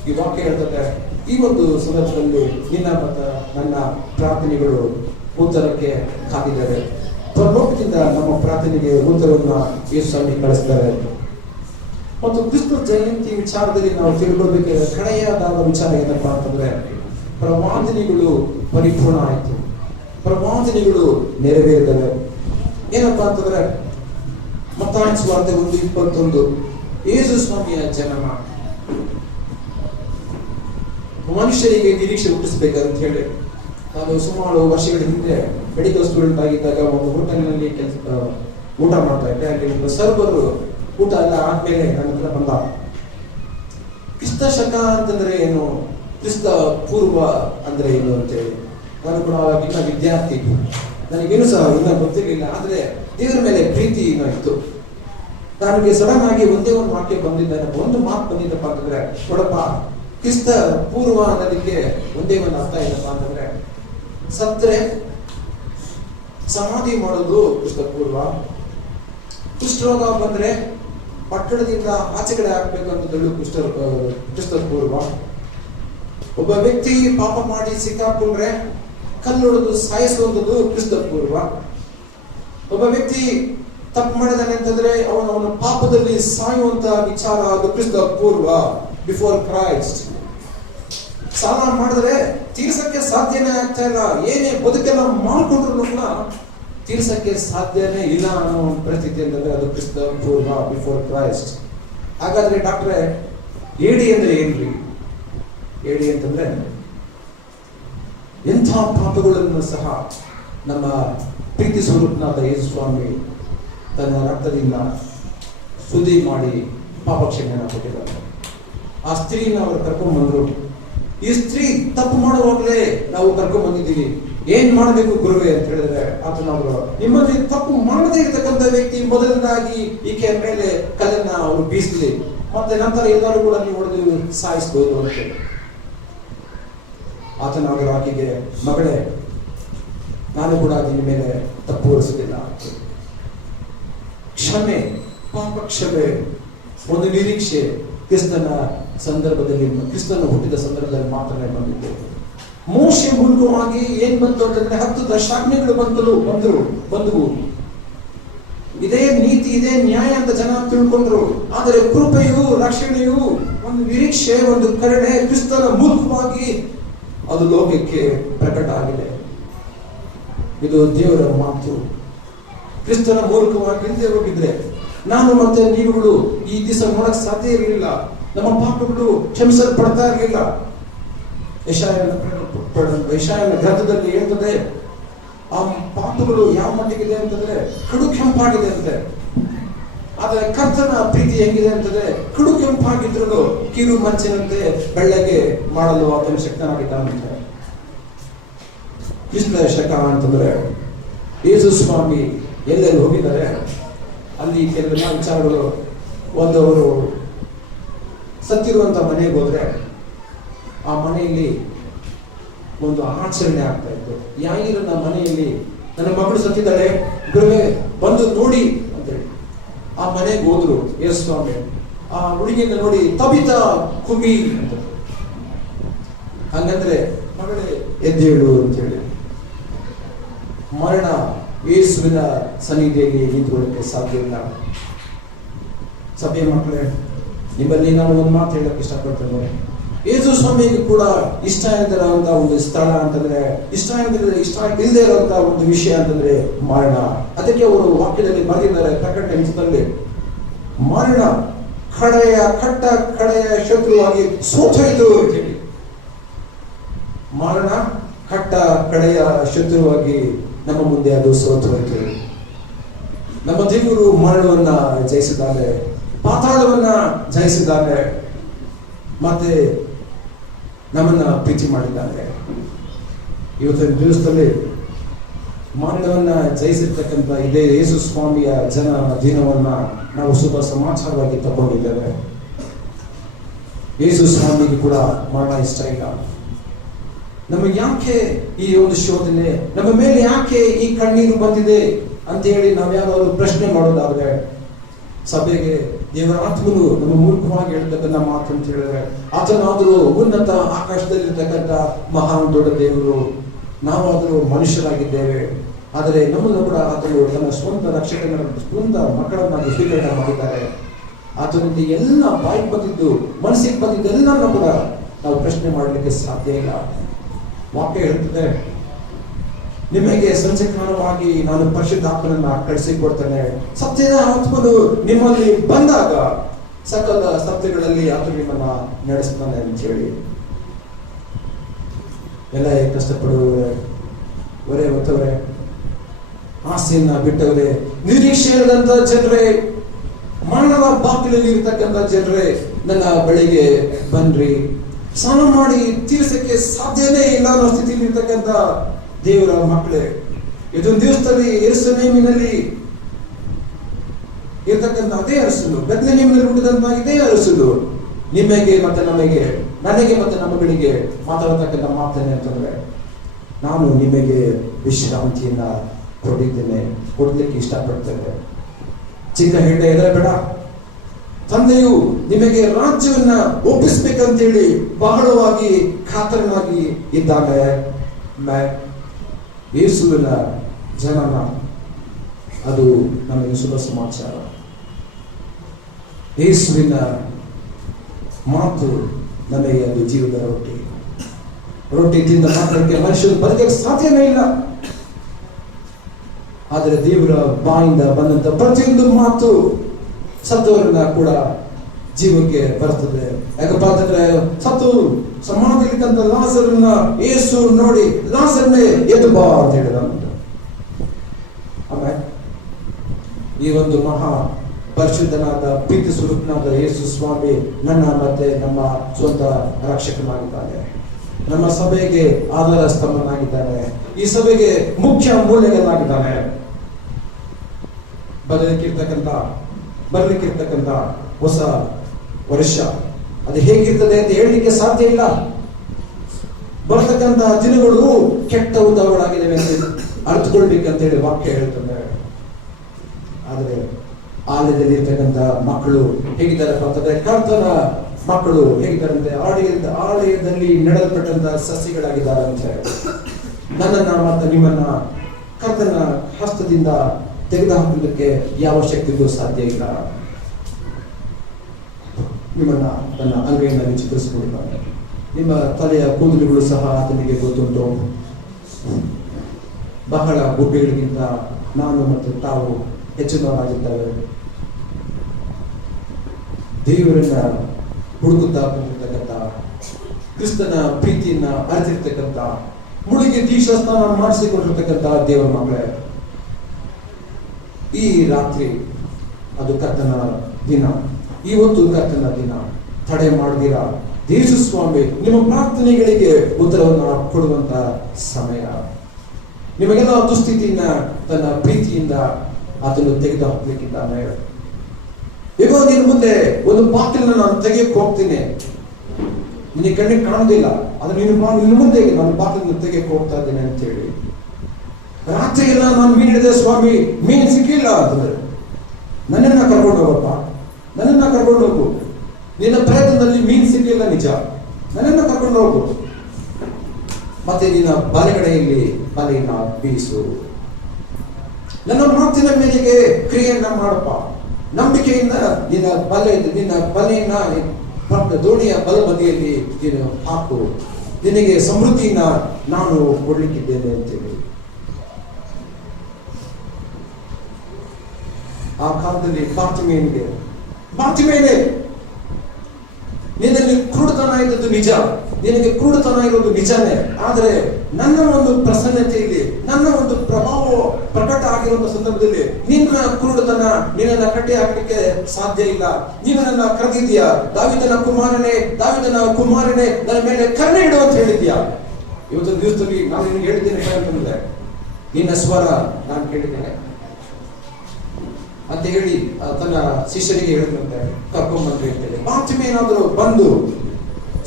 ಈ ವಾಕ್ಯ ಹೇಳ್ತಾರೆ, ಈ ಒಂದು ಸಂದರ್ಭದಲ್ಲಿ ನಿನ್ನ ಮತ್ತು ನನ್ನ ಪ್ರಾರ್ಥನೆಗಳು ಉತ್ತರಕ್ಕೆ ಕಾದಿದ್ದಾರೆ. ಪರಲೋಕದಿಂದ ನಮ್ಮ ಪ್ರಾರ್ಥನೆಗೆ ಉತ್ತರವನ್ನ ಯೇಸು ಸ್ವಾಮಿ ಕಳಿಸ್ತಾರೆ. ಮತ್ತು ಕ್ರಿಸ್ತ ಜಯಂತಿ ವಿಚಾರದಲ್ಲಿ ನಾವು ತಿಳ್ಕೊಳ್ಬೇಕಾದ ಕಡೆಯದಾದ ವಿಚಾರ ಏನಪ್ಪಾ ಅಂತಂದ್ರೆ, ಪ್ರವಾದನೆಗಳು ಪರಿಪೂರ್ಣ ಆಯಿತು, ಪ್ರವಾದನೆಗಳು ನೆರವೇರಿದವೆ. ಏನಪ್ಪಾ ಅಂತಂದ್ರೆ, ಮತ್ತಾಯ ಸುವಾರ್ತೆ 1:21 ಯೇಸು ಸ್ವಾಮಿಯ ಜನನ, ಮನುಷ್ಯರಿಗೆ ನಿರೀಕ್ಷೆ ಹುಟ್ಟಿಸ್ಬೇಕಂತ ಹೇಳಿ ನಾನು ಸುಮಾರು ವರ್ಷಗಳ ಹಿಂದೆ ಮೆಡಿಕಲ್ ಸ್ಟೂಡೆಂಟ್ ಆಗಿದ್ದಾಗ ಒಂದು ಹೋಟೆಲ್ನಲ್ಲಿ ಊಟ ಮಾಡ್ತಾ ಇದ್ದೆ. ಅಲ್ಲಿ ಒಂದು ಸರ್ವರು ಊಟ ಎಲ್ಲ ಆದ್ಮೇಲೆ ನನ್ನ ಹತ್ರ ಬಂದ. ಕ್ರಿಸ್ತ ಶಕ ಅಂತಂದ್ರೆ ಏನು, ಕ್ರಿಸ್ತ ಪೂರ್ವ ಅಂದ್ರೆ ಏನು ಅಂತೇಳಿ. ನಾನು ಕೂಡ ಇನ್ನ ವಿದ್ಯಾರ್ಥಿ, ನನಗೇನು ಸಹ ಇನ್ನ ಗೊತ್ತಿರಲಿಲ್ಲ. ಆದ್ರೆ ದೇವರ ಮೇಲೆ ಪ್ರೀತಿ ಇನ್ನೂ ಇತ್ತು. ನನಗೆ ಸಡನ್ ಆಗಿ ಒಂದೇ ಒಂದು ವಾಕ್ಯ ಬಂದಿದ್ದ, ಒಂದು ಮಾತು ಬಂದಿದ್ದಪ್ಪ ಅಂತಂದ್ರೆ, ನೋಡಪ್ಪ, ಕ್ರಿಸ್ತ ಪೂರ್ವ ಅನ್ನೋದಕ್ಕೆ ಒಂದೇ ಒಂದು ಅರ್ಥ ಏನಪ್ಪ ಅಂತಂದ್ರೆ, ಸತ್ರೆ ಸಮಾಧಿ ಮಾಡೋದು ಕ್ರಿಸ್ತ ಪೂರ್ವ, ಕುಷ್ಠರೋಗ ಬಂದ್ರೆ ಪಟ್ಟಣದಿಂದ ಆಚೆ ಕಡೆ ಹಾಕ್ಬೇಕಂತೇಳಿ ಕ್ರಿಸ್ತ ಪೂರ್ವ, ಒಬ್ಬ ವ್ಯಕ್ತಿ ಪಾಪ ಮಾಡಿ ಸಿಕ್ಕಾಕೊಂಡ್ರೆ ಕಲ್ಲೊಡೆದು ಸಾಯಿಸುವಂಥದ್ದು ಕ್ರಿಸ್ತ ಪೂರ್ವ, ಒಬ್ಬ ವ್ಯಕ್ತಿ ತಪ್ಪು ಮಾಡಿದಾನೆ ಅಂತಂದ್ರೆ ಅವನ ಪಾಪದಲ್ಲಿ ಸಾಯುವಂತ ವಿಚಾರ ಅದು ಕ್ರಿಸ್ತ ಪೂರ್ವ, ಬಿಫೋರ್ ಕ್ರೈಸ್ಟ್. ಸಾಲ ಮಾಡಿದ್ರೆ ತೀರ್ಸಕ್ಕೆ ಸಾಧ್ಯನೇ ಆಗ್ತಾ ಇಲ್ಲ, ಏನೇ ಬದುಕೆಲ್ಲ ಮಾಡ್ಕೊಂಡ್ರು ಕೂಡ ತೀರ್ಸಕ್ಕೆ ಸಾಧ್ಯನೇ ಇಲ್ಲ ಅನ್ನೋ ಒಂದು ಪರಿಸ್ಥಿತಿ ಅಂತಂದ್ರೆ ಅದು ಕ್ರಿಸ್ತ ಪೂರ್ವ, ಬಿಫೋರ್ ಕ್ರೈಸ್ಟ್. ಹಾಗಾದ್ರೆ ಡಾಕ್ಟ್ರೆ, ಏಡಿ ಅಂದ್ರೆ ಏನ್ರಿ? ಏಡಿ ಅಂತಂದ್ರೆ ಎಂಥ ಪಾಪಗಳನ್ನು ಸಹ ನಮ್ಮ ಪ್ರೀತಿ ಸ್ವರೂಪನಾದ ಯೇಸು ಸ್ವಾಮಿ ತನ್ನ ರಕ್ತದಿಂದ ಶುದ್ಧಿ ಮಾಡಿ ಪಾಪ ಕ್ಷಮೆಯನ್ನು ಕೊಟ್ಟಿದ್ದಾರೆ. ಆ ಸ್ತ್ರೀನ ಅವರು ಕರ್ಕೊಂಡು ಬಂದ್ರು. ಈ ಸ್ತ್ರೀ ತಪ್ಪು ಮಾಡುವಾಗಲೇ ನಾವು ಕರ್ಕೊಂಡ್ ಬಂದಿದ್ದೀವಿ, ಏನ್ ಮಾಡಬೇಕು ಗುರುವೇ ಅಂತ ಹೇಳಿದ್ರೆ ಆತನವರು ನಿಮ್ಮಲ್ಲಿ ತಪ್ಪು ಮಾಡದೇ ಇರತಕ್ಕಂಥ ವ್ಯಕ್ತಿ ಮೊದಲನೇದಾಗಿ ಈಕೆಯ ಮೇಲೆ ಕಲ್ಲನ್ನ ಅವರು ಬೀಸಲಿ, ಮತ್ತೆ ನಂತರ ಎಲ್ಲರೂ ಕೂಡ ನೀವು ಹೊಡೆದು ಸಾಯಿಸಬಹುದು ಅಂತ ಹೇಳಿ ಆತನಾದರೂ ಆಕೆಗೆ, ಮಗಳೇ ನಾನು ಕೂಡ ನಿನ್ನ ಮೇಲೆ ತಪ್ಪು ಹೊರಿಸುವುದಿಲ್ಲ, ಕ್ಷಮೆ, ಪಾಪ ಕ್ಷಮೆ, ಒಂದು ನಿರೀಕ್ಷೆ ಕ್ರಿಸ್ತನ ಸಂದರ್ಭದಲ್ಲಿ, ಕ್ರಿಸ್ತನ ಹುಟ್ಟಿದ ಸಂದರ್ಭದಲ್ಲಿ ಮಾತ್ರ ಬಂದಿದ್ದು. ಮೋಶೆ ಮೂಲಕವಾಗಿ ಏನ್ ಬಂತು ಅಂತಂದ್ರೆ 10 ದಶಾಜ್ಞೆಗಳು ಬಂದವು. ಇದೇ ನೀತಿ, ಇದೇ ನ್ಯಾಯ ಅಂತ ಜನ ತಿಳ್ಕೊಂಡ್ರು. ಆದರೆ ಕೃಪೆಯು, ರಕ್ಷಣೆಯು, ಒಂದು ನಿರೀಕ್ಷೆ, ಒಂದು ಕರುಣೆ ಕ್ರಿಸ್ತನ ಮೂಲಕವಾಗಿ ಅದು ಲೋಕಕ್ಕೆ ಪ್ರಕಟ ಆಗಿದೆ. ಇದು ದೇವರ ಮಾತು. ಕ್ರಿಸ್ತನ ಮೂಲಕವಾಗಿ ಇಲ್ಲದೆ ಹೋಗಿದ್ರೆ ನಾನು ಮತ್ತೆ ನೀವುಗಳು ಈ ದಿವಸ ನೋಡಕ್ ಸಾಧ್ಯ ಇರಲಿಲ್ಲ. ನಮ್ಮ ಪಾಪಗಳು ಕ್ಷಮಿಸಲ್ಪಡ್ತಾ ಇರಲಿಲ್ಲ. ಯೆಶಾಯನ ಗ್ರಂಥದಲ್ಲಿ ಹೇಳ್ತದೆ, ಆ ಪಾಪಗಳು ಯಾವ ಮಟ್ಟಿಗಿದೆ ಅಂತಂದ್ರೆ ಕಡು ಕೆಂಪಾಗಿದೆ ಅಂತೆ. ಆದ್ರೆ ಕರ್ತನ ಪ್ರೀತಿ ಹೆಂಗಿದೆ ಅಂತಂದ್ರೆ ಕಡು ಕೆಂಪಾಗಿದ್ರು ಕಿರು ಮಂಚಿನಂತೆ ಬೆಳ್ಳಗೆ ಮಾಡಲು ಆತನ ಶಕ್ತನಾಗಿದ್ದಾನಂತೆ. ವಿಶ್ಲೇಷಕ ಅಂತಂದ್ರೆ ಯೇಸು ಸ್ವಾಮಿ ಎಲ್ಲೆಲ್ಲಿ ಹೋಗಿದ್ದಾರೆ ಅಲ್ಲಿ ಕೆಲವೆಲ್ಲ ವಿಚಾರಗಳು. ಒಂದು ಅವರು ಸತ್ತಿರುವಂತ ಮನೆಗೆ ಹೋದ್ರೆ ಆ ಮನೆಯಲ್ಲಿ ಒಂದು ಆಚರಣೆ ಆಗ್ತಾ ಇತ್ತು. ಯಾಯಿರನ ಮನೆಯಲ್ಲಿ ನನ್ನ ಮಗಳು ಸತ್ತಿದ್ದಾಳೆ, ಗುರುವೇ ಬಂದು ನೋಡಿ ಅಂತೇಳಿ ಆ ಮನೆಗೆ ಹೋದ್ರು ಯೇಸು ಸ್ವಾಮಿ. ಆ ಹುಡುಗಿಯಿಂದ ನೋಡಿ ತಬಿತಾ ಕುಮಿ ಅಂತ, ಹಂಗಂದ್ರೆ ಮಗಳೇ ಎದ್ದೇಳು ಅಂತ ಹೇಳಿ. ಮರಣ ಯೇಸುವಿನ ಸನ್ನಿಧಿಯಲ್ಲಿ ನಿಂತುಕೊಳ್ಳಕ್ಕೆ ಸಾಧ್ಯ ಇಲ್ಲ. ಸಭೆಯ ಮಕ್ಕಳೇ, ನಿಮ್ಮಲ್ಲಿ ನಾನು ಒಂದು ಮಾತು ಹೇಳಕ್ಕೆ ಇಷ್ಟಪಡ್ತೇನೆ. ಯೇಸು ಸ್ವಾಮಿಗೆ ಕೂಡ ಇಷ್ಟ ಇಲ್ಲದಿರುವಂತ ಒಂದು ಸ್ಥಳ ಅಂತಂದ್ರೆ, ಇಷ್ಟ ಇಲ್ಲದೆ ಇರುವಂತ ಒಂದು ವಿಷಯ ಅಂತಂದ್ರೆ ಮರಣ. ಅದಕ್ಕೆ ಅವರು ವಾಕ್ಯದಲ್ಲಿ ಬರೆದಿದ್ದಾರೆ, ಪ್ರಕಟಣೆ ಪುಸ್ತಕದಲ್ಲಿ, ಮರಣ ಕಡೆಯ ಶತ್ರುವಾಗಿ ಸೋತೋಯ್ತು ಅಂತ ಹೇಳಿ. ಮರಣ ಕಡೆಯ ಶತ್ರುವಾಗಿ ನಮ್ಮ ಮುಂದೆ ಅದು ಸೋತು ಹೋಯಿತು. ನಮ್ಮ ದೇವರು ಮರಣವನ್ನ ಜಯಿಸಿದ್ದಾರೆ, ಪಾತಾಳವನ್ನ ಜಯಿಸಿದ್ದಾರೆ, ಮತ್ತೆ ನಮ್ಮನ್ನ ಪ್ರೀತಿ ಮಾಡಿದ್ದಾರೆ. ಇವತ್ತಿನ ದಿವಸದಲ್ಲಿ ಮರಣವನ್ನ ಜಯಿಸಿರ್ತಕ್ಕಂಥ ಇದೇ ಯೇಸು ಸ್ವಾಮಿಯ ದಿನವನ್ನ ನಾವು ಶುಭ ಸಮಾಚಾರವಾಗಿ ತಗೊಂಡಿದ್ದೇವೆ. ಯೇಸು ಸ್ವಾಮಿಗೆ ಕೂಡ ಮರಣ ಇಷ್ಟ ಇಲ್ಲ. ನಮಗೆ ಯಾಕೆ ಈ ಒಂದು ಶೋಧನೆ, ನಮ್ಮ ಮೇಲೆ ಯಾಕೆ ಈ ಕಣ್ಣೀರು ಬಂದಿದೆ ಅಂತ ಹೇಳಿ ನಾವು ಯಾವ್ದಾದ್ರು ಪ್ರಶ್ನೆ ಮಾಡೋದಾದ್ರೆ, ಸಭೆಗೆ ದೇವರ ಆತ್ಮನು ನಮ್ಮ ಮೂಲಕವಾಗಿ ಹೇಳ್ತಕ್ಕಂಥ ಮಾತು ಅಂತ ಹೇಳಿದ್ರೆ, ಆತನಾದರೂ ಉನ್ನತ ಆಕಾಶದಲ್ಲಿರ್ತಕ್ಕಂಥ ಮಹಾನ್ ದೊಡ್ಡ ದೇವರು, ನಾವಾದರೂ ಮನುಷ್ಯರಾಗಿದ್ದೇವೆ. ಆದರೆ ನಮ್ಮನ್ನು ಕೂಡ ಆತನು ತನ್ನ ಸ್ವಂತ ರಕ್ಷಕನ ಸ್ವಂತ ಮಕ್ಕಳನ್ನಾಗಿ ಸ್ವೀಕರಣೆ ಮಾಡಿದ್ದಾರೆ. ಆತನಿಂದ ಎಲ್ಲ ಬಾಯಿಗೆ ಬಂದಿದ್ದು, ಮನಸ್ಸಿಗೆ ಬಂದಿದ್ದು ಎಲ್ಲನೂ ಕೂಡ ನಾವು ಪ್ರಶ್ನೆ ಮಾಡಲಿಕ್ಕೆ ಸಾಧ್ಯ ಇಲ್ಲ. ವಾಕ್ಯ ಹೇಳ್ತದೆ, ನಿಮಗೆ ಸಂಚಕಾರವಾಗಿ ನಾನು ಪರಿಶುದ್ಧಾತ್ಮನನ್ನ ಕಳಿಸಿಕೊಡ್ತೇನೆ. ಸತ್ಯದ ಆತ್ಮನು ನಿಮ್ಮಲ್ಲಿ ಬಂದಾಗ ಸಕಲ ಸತ್ಯಗಳಲ್ಲಿ ಆತನು ನಿಮ್ಮನ್ನ ನಡೆಸ್ತಾನೆ ಅಂತ ಹೇಳಿ. ಎಲ್ಲ ಕಷ್ಟಪಡುವವರೇ, ಹೊರೆ ಹೊತ್ತವರೇ, ಆಸೆಯನ್ನ ಬಿಟ್ಟವರೇ, ನಿರೀಕ್ಷೆ ಇಲ್ಲದಂತ ಜನರೇ, ಮರಣದ ಬಾಗಿಲಲ್ಲಿ ಇರ್ತಕ್ಕಂಥ ಜನರೇ, ನನ್ನ ಬಳಿಗೆ ಬನ್ರಿ. ಸ್ನಾನ ಮಾಡಿ ತೀರಿಸಕ್ಕೆ ಸಾಧ್ಯನೇ ಇಲ್ಲ ಅನ್ನೋ ಸ್ಥಿತಿಯಲ್ಲಿ ಇರ್ತಕ್ಕಂಥ ದೇವರ ಮಕ್ಕಳೇ, ಇದೊಂದು ದಿವಸದಲ್ಲಿ ಯೆರೂಸಲೇಮಿನಲ್ಲಿ ಇರ್ತಕ್ಕಂಥ ಅದೇ ಅರಸನು, ಬೆತ್ಲೆಹೇಮಿನಲ್ಲಿ ಹುಟ್ಟಿದಂತ ಇದೇ ಅರಸನು ನಿಮಗೆ ಮತ್ತೆ ನಮಗೆ, ನನಗೆ ಮತ್ತೆ ನಮ್ಮಗಳಿಗೆ ಮಾತಾಡತಕ್ಕಂಥ ಮಾತೇನೆ ಅಂತಂದ್ರೆ, ನಾನು ನಿಮಗೆ ವಿಶ್ರಾಂತಿಯನ್ನ ಕೊಡ್ಲಿಕ್ಕೆ ಇಷ್ಟಪಡ್ತೇನೆ. ಚಿಕ್ಕ ಹೆಂಡ ಹೆದರಬೇಡ, ತಂದೆಯು ನಿಮಗೆ ರಾಜ್ಯವನ್ನ ಒಪ್ಪಿಸ್ಬೇಕಂತೇಳಿ ಬಹಳವಾಗಿ ಕಾತರನಾಗಿ ಇದ್ದಾನೆ. ಯೇಸುವಿನ ಜನನ ಅದು ನಮಗೆ ಶುಭ ಸಮಾಚಾರ. ಯೇಸುವಿನ ಮಾತು ನಮಗೆ ಅದು ಜೀವದ ರೊಟ್ಟಿ ತಿಂದ ಮಾತ್ರಕ್ಕೆ ಮನುಷ್ಯರು ಬದುಕಕ್ಕೆ ಸಾಧ್ಯವೇ ಇಲ್ಲ. ಆದರೆ ದೇವರ ಬಾಯಿಂದ ಬಂದಂತ ಪ್ರತಿಯೊಂದು ಮಾತು ಸತ್ತವರನ್ನ ಕೂಡ ಜೀವಕ್ಕೆ ಬರ್ತದೆ. ಯಾಕಪ್ಪ ಅಂತಂದ್ರೆ ಸತ್ತು ಸಮಾಧಿಯಲ್ಲಿದ್ದಂತ ಲಾಜರನ್ನ ಯೇಸು ನೋಡಿ, ಲಾಜರನ್ನೇ ಎದ್ದು ಬಾ ಅಂತ ಹೇಳಿದ. ಆಮೇಲೆ ಈ ಒಂದು ಮಹಾ ಪರಿಶುದ್ಧನಾದ ಪ್ರೀತಿ ಸ್ವರೂಪನಾದ ಯೇಸು ಸ್ವಾಮಿ ನನ್ನ ಮತ್ತೆ ನಮ್ಮ ಸ್ವಂತ ರಕ್ಷಕನಾಗಿದ್ದಾನೆ. ನಮ್ಮ ಸಭೆಗೆ ಆಧಾರ ಸ್ತಂಭನಾಗಿದ್ದಾನೆ. ಈ ಸಭೆಗೆ ಮುಖ್ಯ ಮೂಲೆಗಳಾಗಿದ್ದಾನೆ. ಬರಲಿಕ್ಕಿರ್ತಕ್ಕಂಥ ಹೊಸ ವರ್ಷ ಅದು ಹೇಗಿರ್ತದೆ ಅಂತ ಹೇಳಲಿಕ್ಕೆ ಸಾಧ್ಯ ಇಲ್ಲ. ಬರ್ತಕ್ಕಂಥ ದಿನಗಳು ಕೆಟ್ಟ ಉದಾಹರಣೆಗಳಾಗಿದ್ದಾವೆ ಅಂತ ಅರ್ಥಕೊಳ್ಬೇಕಂತ ಹೇಳಿ ವಾಕ್ಯ ಹೇಳ್ತದೆ. ಆದರೆ ಆಲಯದಲ್ಲಿ ಇರ್ತಕ್ಕಂಥ ಮಕ್ಕಳು ಹೇಗಿದ್ದಾರೆ ಅಂತಂದ್ರೆ, ಕರ್ತನ ಮಕ್ಕಳು ಹೇಗಿದ್ದಾರಂತೆ, ಆಲಯದಲ್ಲಿ ನೆಡಲ್ಪಟ್ಟಂತ ಸಸ್ಯಗಳಾಗಿದ್ದಾರೆ ಅಂತ. ನನ್ನನ್ನ ಮತ್ತು ನಿಮ್ಮನ್ನ ಕರ್ತನ ಹಸ್ತದಿಂದ ತೆಗೆದುಹಾಕಲಿಕ್ಕೆ ಯಾವ ಶಕ್ತಿಗೂ ಸಾಧ್ಯ ಇಲ್ಲ. ನಿಮ್ಮನ್ನ ತನ್ನ ಅಂಗೈಯಲ್ಲಿ ಚಿತ್ರಿಸಿಕೊಂಡಿದ್ದಾನೆ. ನಿಮ್ಮ ತಲೆಯ ಕೂದಲುಗಳು ಸಹ ಆತನಿಗೆ ಗೊತ್ತುಂಟು. ಬಹಳ ಗುಡ್ಡೆಗಳಿಗಿಂತ ನಾನು ಮತ್ತು ತಾವು ಹೆಚ್ಚಿನವರಾಗಿದ್ದೇವೆ. ದೇವರನ್ನ ಹುಡುಕುತ್ತಾ ಹೋಗಿರ್ತಕ್ಕಂಥ, ಕ್ರಿಸ್ತನ ಪ್ರೀತಿಯನ್ನ ಅರಿತಿರ್ತಕ್ಕಂಥ, ಮುಳುಗಿ ದೀಕ್ಷಾಸ್ನಾನ ಮಾಡಿಸಿಕೊಂಡಿರ್ತಕ್ಕಂಥ ದೇವರ ಮಕ್ಕಳೇ, ಈ ರಾತ್ರಿ ಅದು ಕರ್ತನ ದಿನ. ಇವತ್ತು ಕರ್ತನ ದಿನ. ತಡೆ ಮಾಡದಿರ ಯೇಸು ಸ್ವಾಮಿ ನಿಮ್ಮ ಪ್ರಾರ್ಥನೆಗಳಿಗೆ ಉತ್ತರವನ್ನು ಕೊಡುವಂತ ಸಮಯ. ನಿಮಗೆಲ್ಲ ದುಸ್ಥಿತಿಯನ್ನ ತನ್ನ ಪ್ರೀತಿಯಿಂದ ಅದನ್ನು ತೆಗೆದು ಹಾಕ್ಲಿಕ್ಕಿದ್ದಾನೆ. ಈಗ ನಿನ್ನ ಮುಂದೆ ಒಂದು ಬಾಗಿಲನ್ನ ನಾನು ತೆಗೆಯಕ್ಕೆ ಹೋಗ್ತೀನಿ, ನಿನಗೆ ಕಣ್ಣಿಗೆ ಕಾಣೋದಿಲ್ಲ, ಆದ್ರೆ ನಿನ್ನ ಮುಂದೆ ನಾನು ಬಾಗಿಲನ್ನು ತೆಗೆಯಕ್ಕೆ ಹೋಗ್ತಾ ಇದ್ದೇನೆ ಅಂತ ಹೇಳಿ. ರಾತ್ರಿ ಎಲ್ಲ ನಾನು ಮೀನ್ ಹಿಡಿದೆ ಸ್ವಾಮಿ, ಮೀನ್ ಸಿಕ್ಕಿಲ್ಲ ಅಂತಂದ್ರೆ, ನನ್ನನ್ನ ಕರ್ಕೊಂಡು ಹೋಗಪ್ಪ, ನನ್ನನ್ನ ಕರ್ಕೊಂಡು ಹೋಗು. ನಿನ್ನ ಪ್ರಯತ್ನದಲ್ಲಿ ಮೀನ್ ಸಿಕ್ಕಿಲ್ಲ ನಿಜ, ನನ್ನನ್ನ ಕರ್ಕೊಂಡು ಹೋಗು. ಮತ್ತೆ ನಿನ್ನ ಬಲಗಡೆಯಲ್ಲಿ ಬಲೆಯನ್ನ ಬೀಸು. ನನ್ನ ಮಾತಿನ ಮೇಲೆಗೆ ಕ್ರಿಯೆಯನ್ನ ಮಾಡಪ್ಪ. ನಂಬಿಕೆಯಿಂದ ನಿನ್ನ ಬಲೆಯನ್ನ ದೋಣಿಯ ಬಲಬದಿಯಲ್ಲಿ ನೀನು ಹಾಕು. ನಿನಗೆ ಸಮೃದ್ಧಿಯನ್ನ ನಾನು ಕೊಡ್ಲಿಕ್ಕಿದ್ದೇನೆ ಅಂತೇಳಿ. ಆ ಕಾಲದಲ್ಲಿ ಬಾತಿಮೇಲೆ ನಿನ್ನಲ್ಲಿ ಕ್ರೂರತನ ಇದ್ದದ್ದು ನಿಜ, ನಿನಗೆ ಕ್ರೂರತನ ಇರೋದು ನಿಜನೇ. ಆದ್ರೆ ನನ್ನ ಒಂದು ಪ್ರಸನ್ನತೆಯಲ್ಲಿ, ನನ್ನ ಒಂದು ಪ್ರಭಾವ ಪ್ರಕಟ ಆಗಿರುವ ಸಂದರ್ಭದಲ್ಲಿ ನಿನ್ನ ಕ್ರೂರತನ ನಿನ್ನನ್ನ ಕಟ್ಟಿ ಹಾಕಲಿಕ್ಕೆ ಸಾಧ್ಯ ಇಲ್ಲ. ನೀನು ನನ್ನ ಕರೆದಿದ್ಯಾ, ದಾವಿದನ ಕುಮಾರನೇ ನನ್ನ ಮೇಲೆ ಕರುಣೆ ಇಡು ಅಂತ ಹೇಳಿದ್ಯಾ. ಇವತ್ತು ದಿವಸದಲ್ಲಿ ನಾನು ನಿನಗೆ ಹೇಳಿದ್ದೇನೆ ಅಂತಂದ್ರೆ, ನಿನ್ನ ಸ್ವರ ನಾನು ಕೇಳಿದ್ದೇನೆ ಅಂತ ಹೇಳಿ ತನ್ನ ಶಿಷ್ಯರಿಗೆ ಹೇಳಿದಂತೆ ಕರ್ಕೊಂಡ್ಬಂದ್ರಿ ಅಂತೇಳಿ. ಏನಾದ್ರು ಬಂದು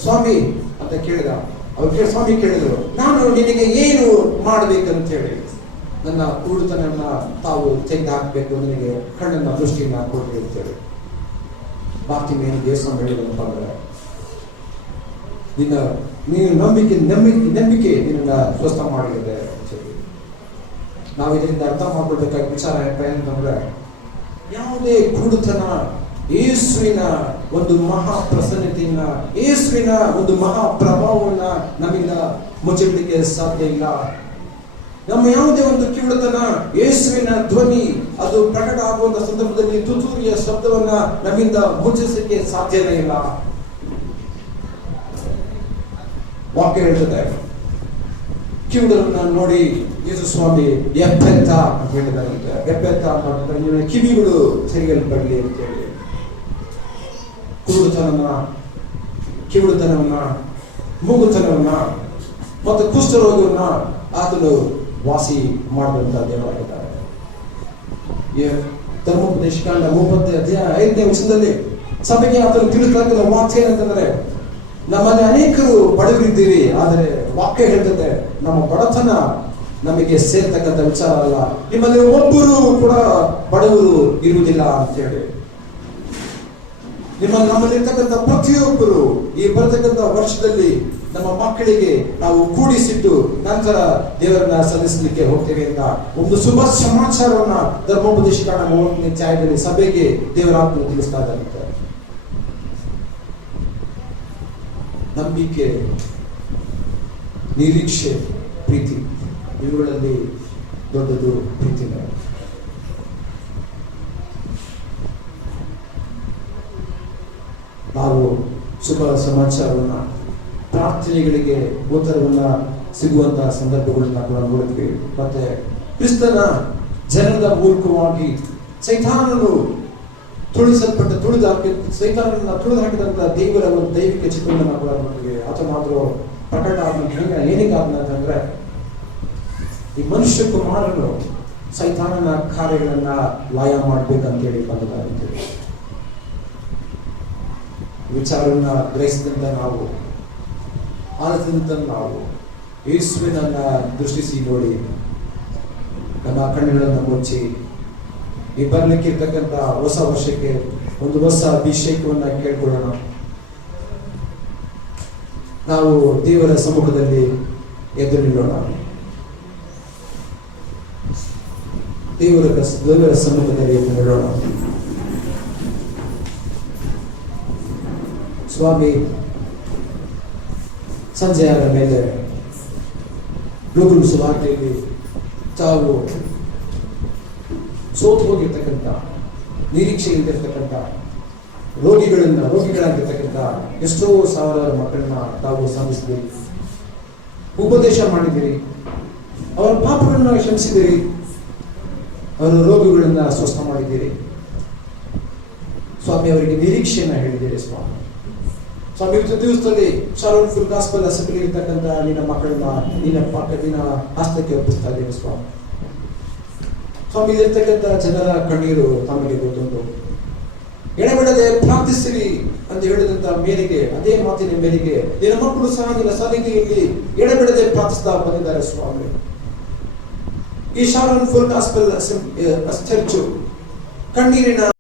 ಸ್ವಾಮಿ ಅಂತ ಕೇಳಿದ. ಅವ್ರು ಸ್ವಾಮಿ ಕೇಳಿದ್ರು, ನಾನು ನಿನಗೆ ಏನು ಮಾಡ್ಬೇಕಂತ ಹೇಳಿ. ನನ್ನ ಕುರುಡುತನನ್ನ ತಾವು ತೆಗೆದು ಹಾಕ್ಬೇಕು, ನನಗೆ ಕಣ್ಣನ್ನ ದೃಷ್ಟಿಯನ್ನ ಕೊಡ್ರಿ ಅಂತೇಳಿ. ಬಾತಿಮೇನಿಗೆ ಸ್ವಾಮಿ ಹೇಳಿದಂತ ಅಂದ್ರೆ, ನೀನು ನಂಬಿಕೆ ನಿನ್ನ ಸ್ವಸ್ಥ ಮಾಡಿದೆ ಅಂತ ಹೇಳಿ. ನಾವು ಇದರಿಂದ ಅರ್ಥ ಮಾಡ್ಕೊಳ್ಬೇಕಾದ ವಿಚಾರ ಏನಂತಂದ್ರೆ, ಯಾವುದೇ ಕುರುಡುತನ ಯೇಸುವಿನ ಒಂದು ಮಹಾ ಪ್ರಸನ್ನತೆಯನ್ನ, ಯೇಸುವಿನ ಒಂದು ಮಹಾ ಪ್ರಭಾವವನ್ನ ನಮ್ಮಿಂದ ಮುಚ್ಚಿಡಲಿಕ್ಕೆ ಸಾಧ್ಯ ಇಲ್ಲ. ನಮ್ಮ ಯಾವುದೇ ಒಂದು ಕಿವುಡತನ, ಯೇಸುವಿನ ಧ್ವನಿ ಅದು ಪ್ರಕಟ ಆಗುವಂತ ಸಂದರ್ಭದಲ್ಲಿ ತುತ್ತೂರಿಯ ಶಬ್ದವನ್ನ ನಮ್ಮಿಂದ ಮುಚ್ಚಿಸಲಿಕ್ಕೆ ಸಾಧ್ಯನೇ ಇಲ್ಲ. ವಾಕ್ಯ ಹೇಳ್ತದೆ, ಕಿವುಡರನ್ನ ನೋಡಿ ಯೇಸು ಸ್ವಾಮಿ ಎಪ್ಪೆತ್ತ ಅಂತ ಹೇಳಿದಾರಂತೆ. ಎಪ್ಪೆತ್ತ ಮಾಡಿದ್ರೆ ನಿಮ್ಮ ಕಿವಿಗಳು ಸರಿಯಲ್ಪಡಲಿ ಅಂತ ಹೇಳಿ. ಕಿವುಡುತನವನ್ನ, ಮೂಗುತನವನ್ನ ಮತ್ತು ಕುಷ್ಠರೋಗವನ್ನ ಆತನು ವಾಸಿ ಮಾಡಿದಂತ ದೇವರಾಗಿದ್ದಾರೆ. ಧರ್ಮೋಪದೇಶ ಕಾಂಡ 30 ಅಧ್ಯಾಯ 5ನೇ ವಚನದಲ್ಲಿ ಸಭೆಗೆ ಆತನು ತಿಳಿಸಲಾದ ವಾಕ್ಯ ಏನಂತಂದ್ರೆ, ನಮ್ಮಲ್ಲಿ ಅನೇಕರು ಬಡವರಿದ್ದೀವಿ, ಆದರೆ ವಾಕ್ಯ ಹೇಳ್ತದೆ ನಮ್ಮ ಬಡತನ ನಮಗೆ ಸೇರ್ತಕ್ಕಂಥ ವಿಚಾರ ಅಲ್ಲ, ನಿಮ್ಮಲ್ಲಿ ಒಬ್ಬರು ಕೂಡ ಬಡವರು ಇರುವುದಿಲ್ಲ ಅಂತ ಹೇಳಿ. ನಮ್ಮಲ್ಲಿರ್ತಕ್ಕಂಥ ಪ್ರತಿಯೊಬ್ಬರು ಈ ಬರತಕ್ಕಂಥ ವರ್ಷದಲ್ಲಿ ನಮ್ಮ ಮಕ್ಕಳಿಗೆ ನಾವು ಕೂಡಿಸಿಟ್ಟು ನಂತರ ದೇವರನ್ನ ಸಲ್ಲಿಸಲಿಕ್ಕೆ ಹೋಗ್ತೇವೆ ಅಂತ ಒಂದು ಶುಭ ಸಮಾಚಾರವನ್ನ ಧರ್ಮೋಪದೇಶ ಕಾಂಡ 30ನೇ ಅಧ್ಯಾಯದಲ್ಲಿ ಸಭೆಗೆ ದೇವರ ಆತ್ಮ ತಿಳಿಸ್ತಾ ಇದ್ದಾರೆ. ನಂಬಿಕೆ, ನಿರೀಕ್ಷೆ, ಪ್ರೀತಿ, ಇವುಗಳಲ್ಲಿ ದೊಡ್ಡದು ಪ್ರೀತಿನೇ. ನಾವು ಶುಭ ಸಮಾಚಾರವನ್ನ, ಪ್ರಾರ್ಥನೆಗಳಿಗೆ ಉತ್ತರವನ್ನ ಸಿಗುವಂತಹ ಸಂದರ್ಭಗಳನ್ನ ಕೂಡ ನೋಡಿದ್ವಿ. ಮತ್ತೆ ಕ್ರಿಸ್ತನ ಜನದ ಮೂಲಕವಾಗಿ ಸೈತಾನನು ಸೈತಾನನ್ನ ತುಳಿದು ಹಾಕಿದಂತಹ ದೇವರ ಒಂದು ದೈವಿಕ ಚಿತ್ರವನ್ನು ಕೂಡ ನೋಡಿದ್ವಿ. ಆತನಾದರೂ ಪ್ರಕಟ ಏನಕ್ಕಾದ್ನ ಅಂತಂದ್ರೆ ಈ ಮನುಷ್ಯ ಕುಮಾರನು ಸೈತಾನನ ಕಾರ್ಯಗಳನ್ನ ಲಯ ಮಾಡ್ಬೇಕಂತೇಳಿ ಬಂದದಾಗಿದ್ದೇವೆ. ವಿಚಾರವನ್ನ ಗ್ರಹಿಸಿದಂತ ನಾವು ಆನಂದ ನಾವು ಯೇಸುವಿನನ್ನ ದೃಷ್ಟಿಸಿ ನೋಡಿ ನಮ್ಮ ಕಣ್ಣುಗಳನ್ನು ಮುಚ್ಚಿ ಈ ಬರ್ಲಿಕ್ಕಿರ್ತಕ್ಕಂಥ ಹೊಸ ವರ್ಷಕ್ಕೆ ಒಂದು ಹೊಸ ಅಭಿಷೇಕವನ್ನ ಕೇಳ್ಕೊಳ್ಳೋಣ. ನಾವು ದೇವರ ಸಮ್ಮುಖದಲ್ಲಿ ಎದ್ದು ನಿಲ್ಲೋಣ. ದೇವರ ಸಮ್ಮುಖದಲ್ಲಿ ಎದ್ದು ನಿಲ್ಲೋಣ. ಸ್ವಾಮಿ, ಸಂಜೆ ಆದ ಮೇಲೆ ಲೋಕದ ಸುವಾರ್ತೆಯಲ್ಲಿ ತಾವು ಸೋತು ಹೋಗಿರ್ತಕ್ಕಂಥ, ನಿರೀಕ್ಷೆ ಇಲ್ದಿರ್ತಕ್ಕಂಥ ರೋಗಿಗಳಾಗಿರ್ತಕ್ಕಂಥ ಎಷ್ಟೋ ಸಾವಿರಾರು ಮಕ್ಕಳನ್ನ ತಾವು ಸಾಧಿಸಿದಿರಿ, ಉಪದೇಶ ಮಾಡಿದಿರಿ, ಅವರ ಪಾಪಗಳನ್ನ ಕ್ಷಮಿಸಿದಿರಿ, ಅವರ ರೋಗಿಗಳನ್ನ ಸ್ವಸ್ಥ ಮಾಡಿದ್ದೀರಿ ಸ್ವಾಮಿ. ಅವರಿಗೆ ನಿರೀಕ್ಷೆಯನ್ನ ಹೇಳಿದ್ದೀರಿ ಸ್ವಾಮಿ. ಸ್ವಾಮಿ, ಇವತ್ತು ದಿವಸದಲ್ಲಿ ಶಾರೋನ್ ಫುಲ್ ಗಾಸ್ಪಲ್ ಅಸೆಂಬ್ಲಿ ಇರ್ತಕ್ಕಂಥ ನಿನ್ನ ಮಕ್ಕಳನ್ನ ನಿನ್ನ ಹಸ್ತಕ್ಕೆ ಒಪ್ಪಿಸ್ತಾ ಇದ್ದೀವಿ ಸ್ವಾಮಿ. ಸ್ವಾಮಿ, ಇರ್ತಕ್ಕಂಥ ಜನರ ಕಣ್ಣೀರು ತಮಗೆ ಗೊತ್ತುಂಟು. ಎಡಬಿಡದೆ ಪ್ರಾರ್ಥಿಸಿರಿ ಅಂತ ಹೇಳಿದಂತ ಮೇರೆಗೆ, ಅದೇ ಮಾತಿನ ಮೇರೆಗೆ ನಿನ್ನ ಮಕ್ಕಳು ಸಹ ನಿನ್ನ ಸನ್ನಿಧಿಯಲ್ಲಿ ಎಡಬಿಡದೆ ಪ್ರಾರ್ಥಿಸ್ತಾ ಬಂದಿದ್ದಾರೆ ಸ್ವಾಮಿ. ಈ ಶಾರೋನ್ ಫುಲ್ ಗಾಸ್ಪಲ್ ಚರ್ಚು ಕಣ್ಣೀರಿನ